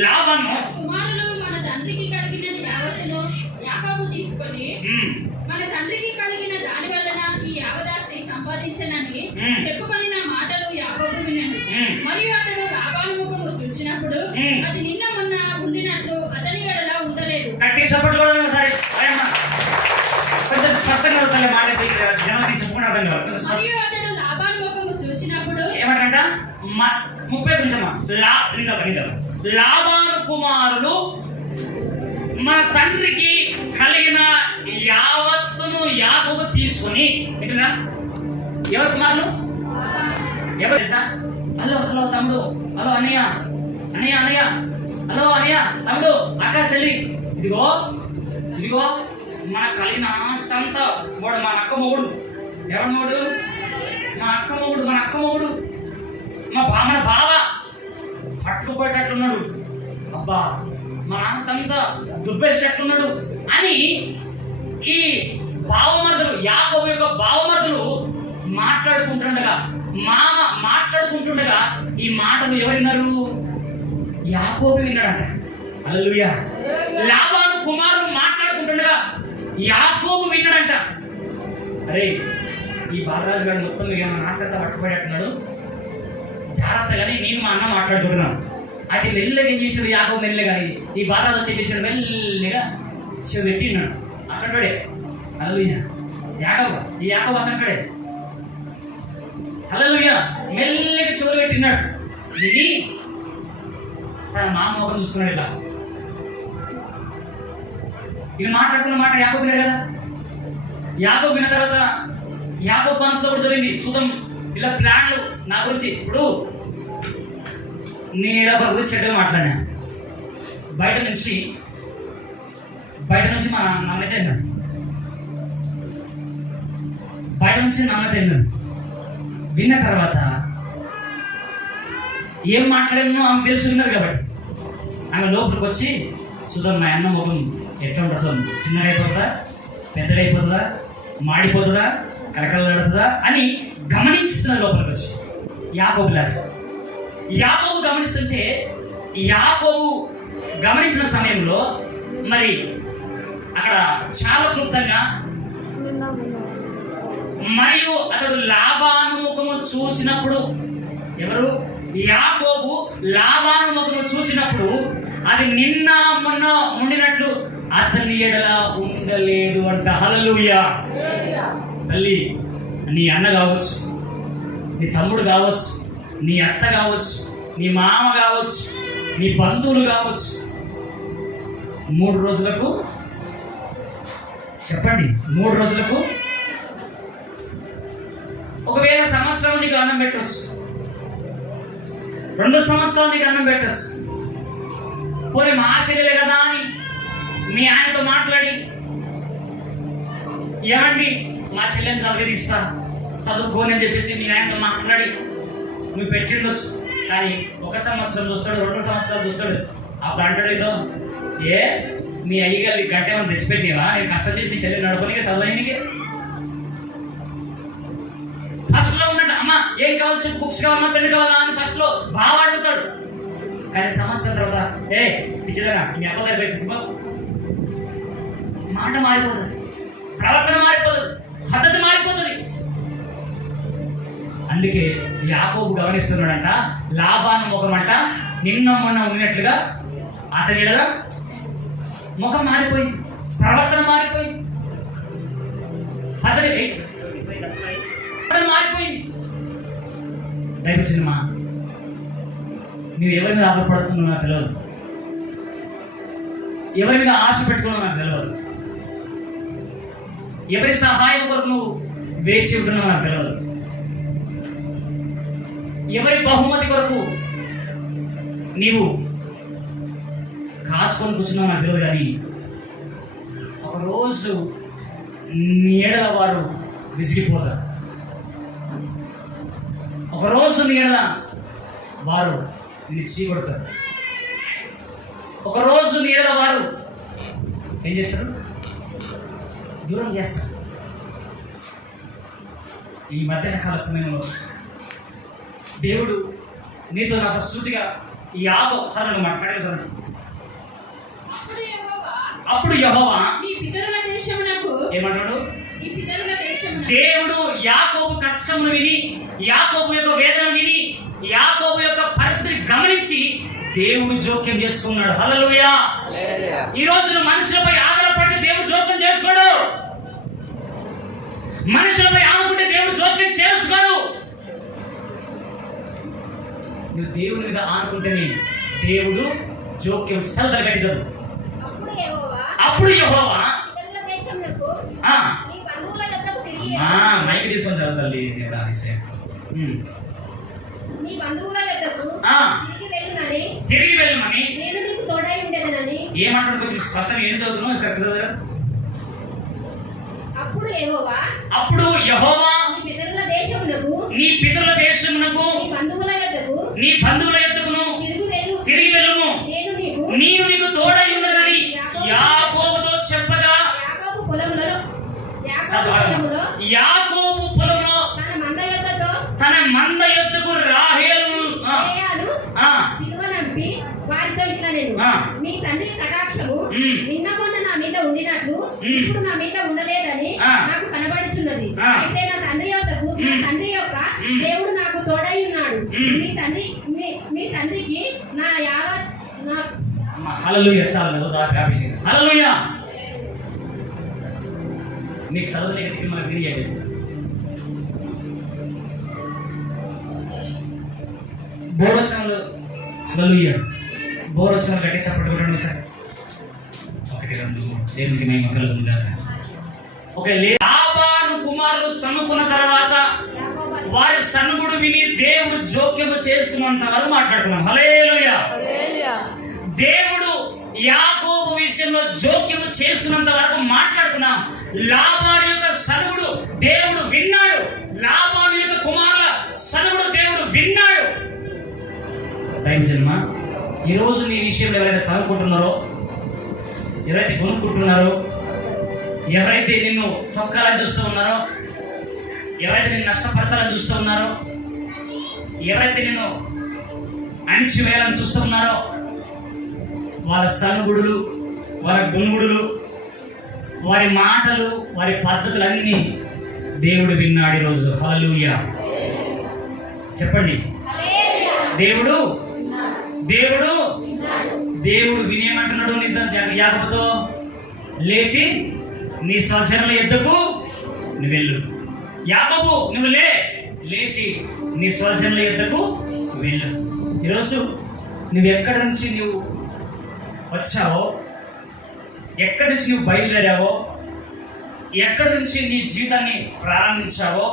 లాబాను కుమారులు మన తండ్రికి కలిగిన యావత్తును యాకోబు తీసుకొని మన తండ్రికి కలిగిన దాని వలన ఈ యావదాస్తి సంపాదించనని చెప్పుకొనిన మాటలు యాకోబు వినెను. మరియు అతడు లాబాను ముఖము చూచినప్పుడు అది నిన్న మొన్న ఉండినట్లు అతని ఎడల ఉండలేదు. గట్టి చప్పట్లు కూడా సరే కొంచెం స్పష్టంగా అవుతాయి మాట జనానికి చెప్పుకుని అర్థం కావాలి. మరియు అతడు లాబాను ముఖము చూచినప్పుడు ఏమంట 30 నిమిషమా లాబాను కుమారులు మన తండ్రికి కలిగిన యావత్తును యాకోబు తీసుకొని ఏంటన్నా ఎవరు కుమారులు ఎవరు తెలుసా? హలో హలో తమ్ముడు, హలో అన్నయ్య అన్నయ్య అన్నయ్య, హలో అన్నయ్య తమ్ముడు అక్క చెల్లి, ఇదిగో ఇదిగో మన కలిగిన ఆస్తి అంతా వాడు మన అక్క మొగుడు. ఎవడు మొగుడు? మా అక్క మొగుడు, మన అక్క మొగుడు, మన బావ పట్టుకుపోయేటట్లున్నాడు. అబ్బా మన ఆస్తి అంతా దుబ్బేసేటట్లున్నాడు అని ఈ బావమర్దులు, యాకోబు యొక్క బావమర్దులు మాట్లాడుకుంటుండగా, మామ మాట్లాడుకుంటుండగా ఈ మాటలు ఎవరు విన్నారు? యాకోబు విన్నాడంట. హల్లెలూయా. లాబాను కుమారులు మాట్లాడుకుంటుండగా యాకోబు విన్నాడంట. అరే ఈ బాలరాజు గారు మొత్తం ఆస్తి అంతా పట్టుకుపోయేటట్టున్నాడు, జాగ్రత్తగానే నేను మా అన్న మాట్లాడుకుంటున్నాను. అది మెల్లగా ఏం చేసాడు యాకోబు? మెల్లగా ఈ బాలరాజు వచ్చి చేసాడు, మెల్లగా చెవి పెట్టిన్నాడు. అక్కడే హల్లెలూయా. ఈ యాకోబు అసంటాడే హల్లెలూయా. మెల్లగా చెవులు పెట్టినాడు. విని తన మామ ముఖం చూస్తున్నాడు. ఇట్లా ఇది మాట్లాడుకున్న మాట యాకోబు విన్నాడు కదా. యాకోబు విన్న తర్వాత యాకోబు మనసులో కూడా జరిగింది చూద్దాం ఇలా ప్లాన్లు నా గురించి. ఇప్పుడు నేను ఇలా గురించి చెడ్డగా మాట్లాడా, బయట నుంచి మా నాన్నైతే విన్నాడు, బయట నుంచి నాన్నైతే విన్నాడు. విన్న తర్వాత ఏం మాట్లాడానో ఆమె తెలుసు, విన్నది కాబట్టి ఆమె లోపలికి వచ్చి చూద్దాం మా అన్న ముఖం ఎట్లా ఉంటుంది, అసలు చిన్నగా అయిపోతుందా, పెద్దగా అయిపోతుందా, మాడిపోతుందా, కలకలలాడుతుందా అని గమనిస్తున్న లోపలికి వచ్చి యాకోబు గమనిస్తుంటే, యాకోబు గమనించిన సమయంలో మరి అక్కడ చాలా క్లుప్తంగా మరియు అతడు లాబాను ముఖము చూచినప్పుడు, ఎవరు? యాకోబు లాబాను ముఖము చూచినప్పుడు అది నిన్న మొన్న ఉండినట్లు అతని ఎడల ఉండలేదు అంట. హల్లెలూయా. తల్లి, నీ అన్న కావచ్చు, నీ తమ్ముడు కావచ్చు, నీ అత్త కావచ్చు, నీ మామ కావచ్చు, నీ బంధువులు కావచ్చు, 3 రోజులకు చెప్పండి, 3 రోజులకు ఒకవేళ సంవత్సరం నీకు అన్నం పెట్టవచ్చు, 2 సంవత్సరాలు నీకు అన్నం పెట్టవచ్చు. పోనీ మా చెల్లెలే కదా అని మీ ఆయనతో మాట్లాడి, ఏమండి మా చెల్లెని చదివిస్తా చదువుకోని అని చెప్పేసి మీ ఆయనతో మాట్లాడి నువ్వు పెట్టిండొచ్చు. కానీ 1 సంవత్సరం చూస్తాడు, 2 సంవత్సరాలు చూస్తాడు. అప్పుడు అంటాడు ఇదో, ఏ మీ అయ్యగారి గంట ఏమైనా తెచ్చిపెట్టివా, నేను కష్టం చేసి నీ చెల్లెలు నడపనికి చదవడానికి. ఫస్ట్లో ఉన్నట్టు అమ్మ ఏం కావచ్చు, బుక్స్ కావాలన్నా పెళ్లి కావాలా అని ఫస్ట్లో బాగా అడుగుతాడు. కానీ సంవత్సరం తర్వాత ఏ పిచ్చిదనా మీ అప్ప దగ్గర తీసుకో, మాట మారిపోతుంది, ప్రవర్తన మారిపోతుంది, పద్ధతి మారిపోతుంది. అందుకే యాకోబు గమనిస్తున్నాడంట, లాబాను ముఖం అంట నిన్న మొన్న ఉన్నట్లుగా అతని ముఖం మారిపోయింది, ప్రవర్తన మారిపోయింది, పద్ధతి మారిపోయింది. దైవ చిన్నమా, నువ్వు ఎవరి మీద ఆధారపడుతున్నావు నాకు తెలియదు, ఎవరి మీద ఆశ పెట్టుకున్నావు నాకు తెలియదు, ఎవరి సహాయం కొరకు నువ్వు వేచి ఉంటున్నావు నాకు తెలియదు, ఎవరి బహుమతి కొరకు నీవు కాచుకొని కూర్చున్నాం నాకు తెలియదు, కానీ ఒకరోజు నీడల వారు విసిగిపోతారు. ఒకరోజు నీడల వారు నిన్ను చీకొడతారు. ఒకరోజు నీడల వారు ఏం చేస్తారు? దూరం చేస్తారు. ఈ మధ్యాహ్నకాల సమయంలో దేవుడు నీతో నాతో సూటిగా ఈ చదవండి మాట్లాడే చదవండి. అప్పుడు యెహోవా నీ పితరుల దేశమునకు ఏమన్నాడు? ఈ పితరుల దేశమునకు దేవుడు యాకోబు కష్టమును విని, యాకోబు యొక్క వేదనను విని, యాకోబు యొక్క పరిస్థితిని గమనించి దేవుడు జోక్యం చేసుకున్నాడు. హల్లెలూయా. ఈ రోజు మనుషులపై ఆధారపడి దేవుడు జోక్యం చేసుకోడు. మనుషులపై ఆనుకుంటే దేవుడు జోక్యం చేసుకోడు. నువ్వు దేవుని మీద ఆనుకుంటేనే దేవుడు జోక్యం. చదువు గట్టి చదువు. అప్పుడు యెహోవా మైక్ తీసుకొని చదువు తల్లి. తిరిగి వెళ్ళమని ఏమంటాడు? కొంచెం స్పష్టంగా ఏం చదువుతున్నావు? కరెక్ట్ చదువు. అప్పుడు యెహోవా నీ పితరుల దేశమునకు నీ బంధువుల యొద్దకును తిరిగి వెళ్ళుము, నేను నీకు తోడై ఉన్నదని యాకోబుతో చెప్పగా, యాకోబు పొలంలో తన మంద యొద్దకు రాహేలును వారితో ఇట్లా నేను మీ తండ్రి కటాక్షము నిన్న మొన్న నా మీద ఉండినట్లు ఇప్పుడు నా మీద ఉండలేదని నాకు కనబడుచున్నది. అయితే నా తండ్రి యొక్క దేవుడు నాకు తోడై ఉన్నాడు. మీ తండ్రికి నా హల్లెలూయా. చాలు హల్లెలూయా. నీకు చదవలేక మనకు తెలియజేస్తా. బోరచనలు హల్లెలూయా. బోరచనలు గట్టి చప్పట్లు కొట్టండి సార్. 1 2 3 దేవునికి మహిమ కలుగును గాక. ఓకే, లాబాను కుమారులు సనుకున్న తర్వాత వారి సనుగుడు విని దేవుడు జోక్యము చేసుకున్నంత వరకు మాట్లాడుకున్నాం. హల్లెలూయా. దేవుడు యాకోబు విషయంలో జోక్యము చేసుకున్నంత వరకు మాట్లాడుకున్నాం. లాబాను యొక్క సనుగుడు దేవుడు విన్నాడు. లాబాను యొక్క కుమారుల సనుగుడు దేవుడు విన్నాడు. దైవజనమా, ఈరోజు నీ విషయంలో ఎవరైతే సనుకుంటున్నారో, ఎవరైతే కొనుక్కుంటున్నారో, ఎవరైతే నిన్ను తొక్కాలని చూస్తూ ఉన్నారో, ఎవరైతే నిన్ను నష్టపరచాలని చూస్తూ ఉన్నారో, ఎవరైతే నిన్ను అణిచివేయాలని చూస్తూ ఉన్నారో, వాళ్ళ సనుగుడులు, వారి గుణుగుడులు, వారి మాటలు, వారి పద్ధతులన్నీ దేవుడు విన్నాడు ఈరోజు. హల్లెలూయా చెప్పండి. దేవుడు దేవుడు దేవుడు వినేమంటున్నాడు యాకోబుతో, లేచి నీ స్వజనుల యొద్దకు నువ్వు వెళ్ళు. యాకోబు నువ్వు లేచి నీ స్వజనుల యొద్దకు వెళ్ళు. ఈరోజు నువ్వు ఎక్కడి నుంచి నువ్వు వచ్చావో, ఎక్కడి నుంచి నువ్వు బయలుదేరావో, ఎక్కడి నుంచి నీ జీవితాన్ని ప్రారంభించావో,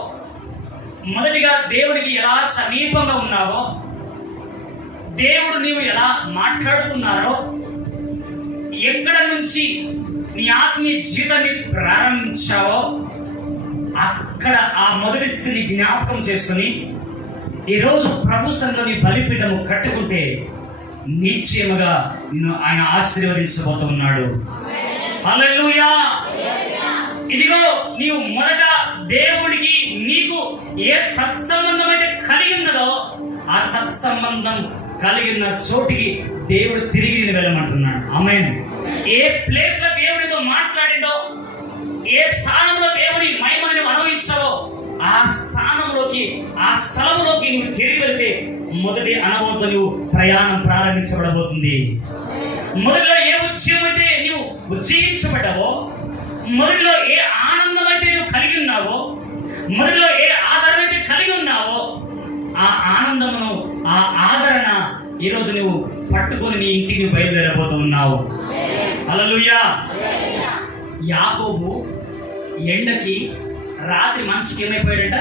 మొదటిగా దేవుడికి ఎలా సమీపంగా ఉన్నావో, దేవుడు నీవు ఎలా మాట్లాడుతున్నారో, ఎక్కడ నుంచి నీ ఆత్మీయ జీవితాన్ని ప్రారంభించావో అక్కడ ఆ మొదటి స్థితిని జ్ఞాపకం చేసుకుని ఈరోజు ప్రభు సన్నిధిలో నీ బలిపీఠము కట్టుకుంటే నిశ్చయముగా నిన్ను ఆయన ఆశీర్వదించబోతూ ఉన్నాడు. హల్లెలూయా. ఇదిగో నీవు మొదట దేవుడికి నీకు ఏ సత్సంబంధం అయితే కలిగి ఉన్నదో ఆ సత్సంబంధం కలిగిన చోటికి దేవుడు తిరిగి నేను వెళ్ళమంటున్నాడు. ఆమేన్. ఏ ప్లేస్ లో దేవుడితో మాట్లాడిండో, ఏ స్థానంలో దేవుని మహిమను నువ్వు అనుభవించావో ఆ స్థానంలోకి, ఆ స్థలంలోకి నువ్వు తిరిగి వెళితే మొదటి అనుభవంతో నువ్వు ప్రయాణం ప్రారంభించబడబోతుంది. మొదటిలో ఏ ఉద్యమం అయితే నువ్వు ఉజ్జీవించబడ్డావో, మొదటిలో ఏ ఆనందం అయితే నువ్వు కలిగి ఉన్నావో, మొదటిలో ఏ ఆదరణ అయితే కలిగి ఉన్నావో ఆ ఆనందమును, ఆ ఆదరణ ఈరోజు నువ్వు పట్టుకొని నీ ఇంటికి నువ్వు బయలుదేరబోతూ ఉన్నావు. హల్లెలూయా. యాకోబు ఎండకి రాత్రి మనసుకి ఏమైపోయాడంట?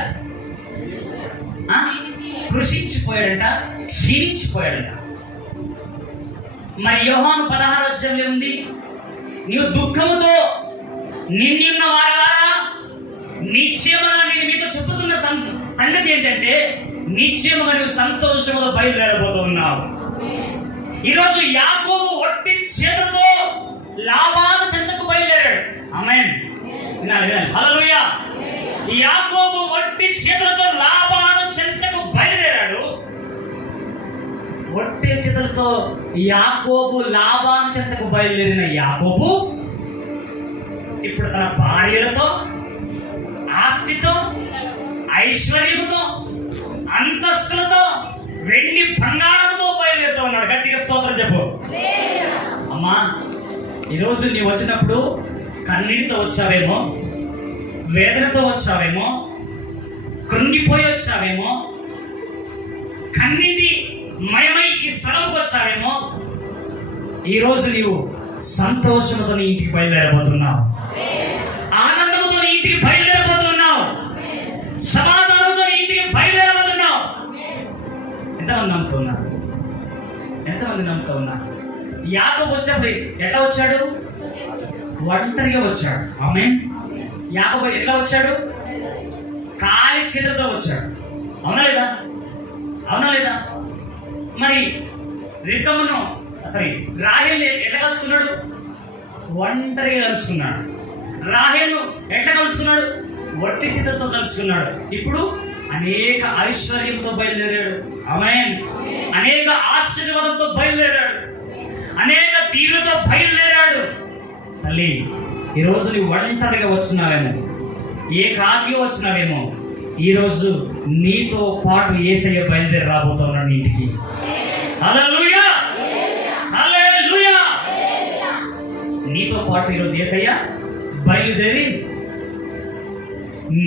కృషించిపోయాడంట, క్షీణించిపోయాడంట. మరి యోహాను 16వ అధ్యాయంలో ఉంది, నీవు దుఃఖముతో నిండి ఉన్న వారలారా నిశ్చయముగా నేను మీతో చెప్పుతున్న సంగతి ఏంటంటే, నిశ్చయముగా నువ్వు సంతోషముతో బయలుదేరబోతూ ఉన్నావు. ఈరోజు యాకోబు ఒట్టి చేతులతో లాబాను చెంతకు బయలుదేరాడు. ఆమేన్. వినాలి వినాలి. హల్లెలూయా. యాకోబు ఒట్టి చేతులతో లాబాను చెంతకు బయలుదేరాడు. ఒట్టి చేతులతో యాకోబు లాబాను చెంతకు బయలుదేరిన యాకోబు ఇప్పుడు తన భార్యలతో, ఆస్తితో, ఐశ్వర్యముతో, అంతస్తులతో, వెండి బంగారంతో బయలుదేరుతూ ఉన్నాడు. గట్టిగా స్తోత్రం చెప్పు. అమ్మా, ఈరోజు నీవు వచ్చినప్పుడు కన్నీటితో వచ్చావేమో, వేదనతో వచ్చావేమో, కృంగిపోయి వచ్చావేమో, కన్నీటి మయమై ఈ స్థలంకి వచ్చావేమో. ఈరోజు నీవు సంతోషంతో నీ ఇంటికి బయలుదేరబోతున్నావు, ఆనందంతో నీ ఇంటికి బయలుదేరబోతున్నావు, సమాధానంతో నీ ఇంటికి బయలుదేరబోతున్నావు. ఎంతమంది నమ్ముతున్నారు? ఎంతమంది నమ్ముతూ ఉన్నారు? యాకోబు వచ్చినప్పుడు ఎట్లా వచ్చాడు? ఒంటరిగా వచ్చాడు. ఆమేన్. యాకోబు ఎట్లా వచ్చాడు? కాలి చేతులతో వచ్చాడు. అవునా లేదా? అవునా లేదా? మరి రిబ్కాను రాహేల్ని ఎట్లా కలుసుకున్నాడు? ఒంటరిగా కలుసుకున్నాడు. రాహేల్ను ఎట్లా కలుసుకున్నాడు? వట్టి చేతులతో కలుసుకున్నాడు. ఇప్పుడు అనేక ఐశ్వర్యంతో బయలుదేరాడు. ఆమేన్. అనేక ఆశీర్వాదంతో బయలుదేరాడు. అనేక తీరుతో బయలుదేరాడు. తల్లి, ఈరోజు నీవు ఒంటరిగా వచ్చినావేమో, ఏకాకిగా వచ్చినావేమో. ఈరోజు నీతో పాటు యేసయ్య బయలుదేరి రాబోతున్నాడు నీ ఇంటికి. హల్లెలూయా, హల్లెలూయా. నీతో పాటు ఈరోజు యేసయ్య బయలుదేరి,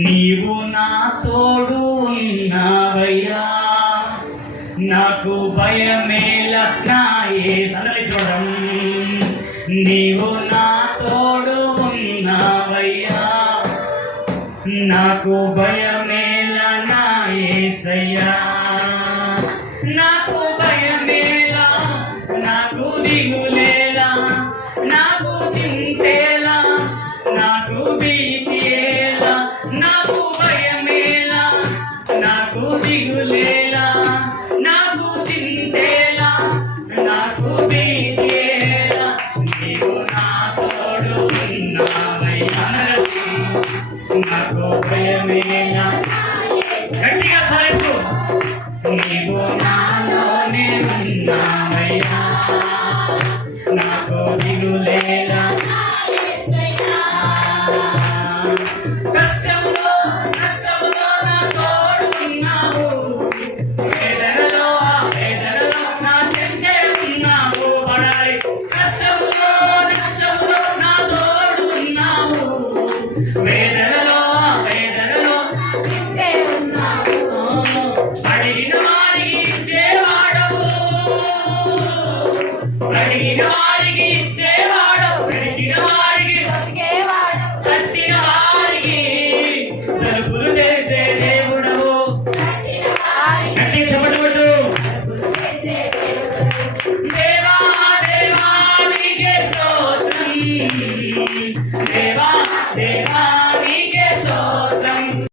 నీవు నా తోడు ఉన్నావయ్యా, నాకు భయమేలా నా యేసయ్యా, నీవు నా తోడు ఉన్నావయ్యా, నాకు భయమేలా నా యేసయ్యా, నాకు భయమేలా, నాకు దిగులేలా, నాకు చింతేలా, నాకు భీతియేలా, నాకు భయమేలా, నాకు దిగులేలా, నాకు చింతేలా, నాకు భీతియేలా, నీవు నా తోడు ఉన్నావయ్యా, నాకు భయమేలా. గట్టిగా సాయిపు, నీవు నాలోనే ఉన్నావయ్యా, నాకు దిగులేలా. కష్టములో నష్టములో నా తోడు ఉన్నావు, వేదనలో వేదనలో నా చెంతే ఉన్నావు. పడాలి. కష్టములో నష్టములో నా తోడు ఉన్నావు, వేదనలో వేదనలో అడిగిన వారికి ఇచ్చేవాడవు, అడిగిన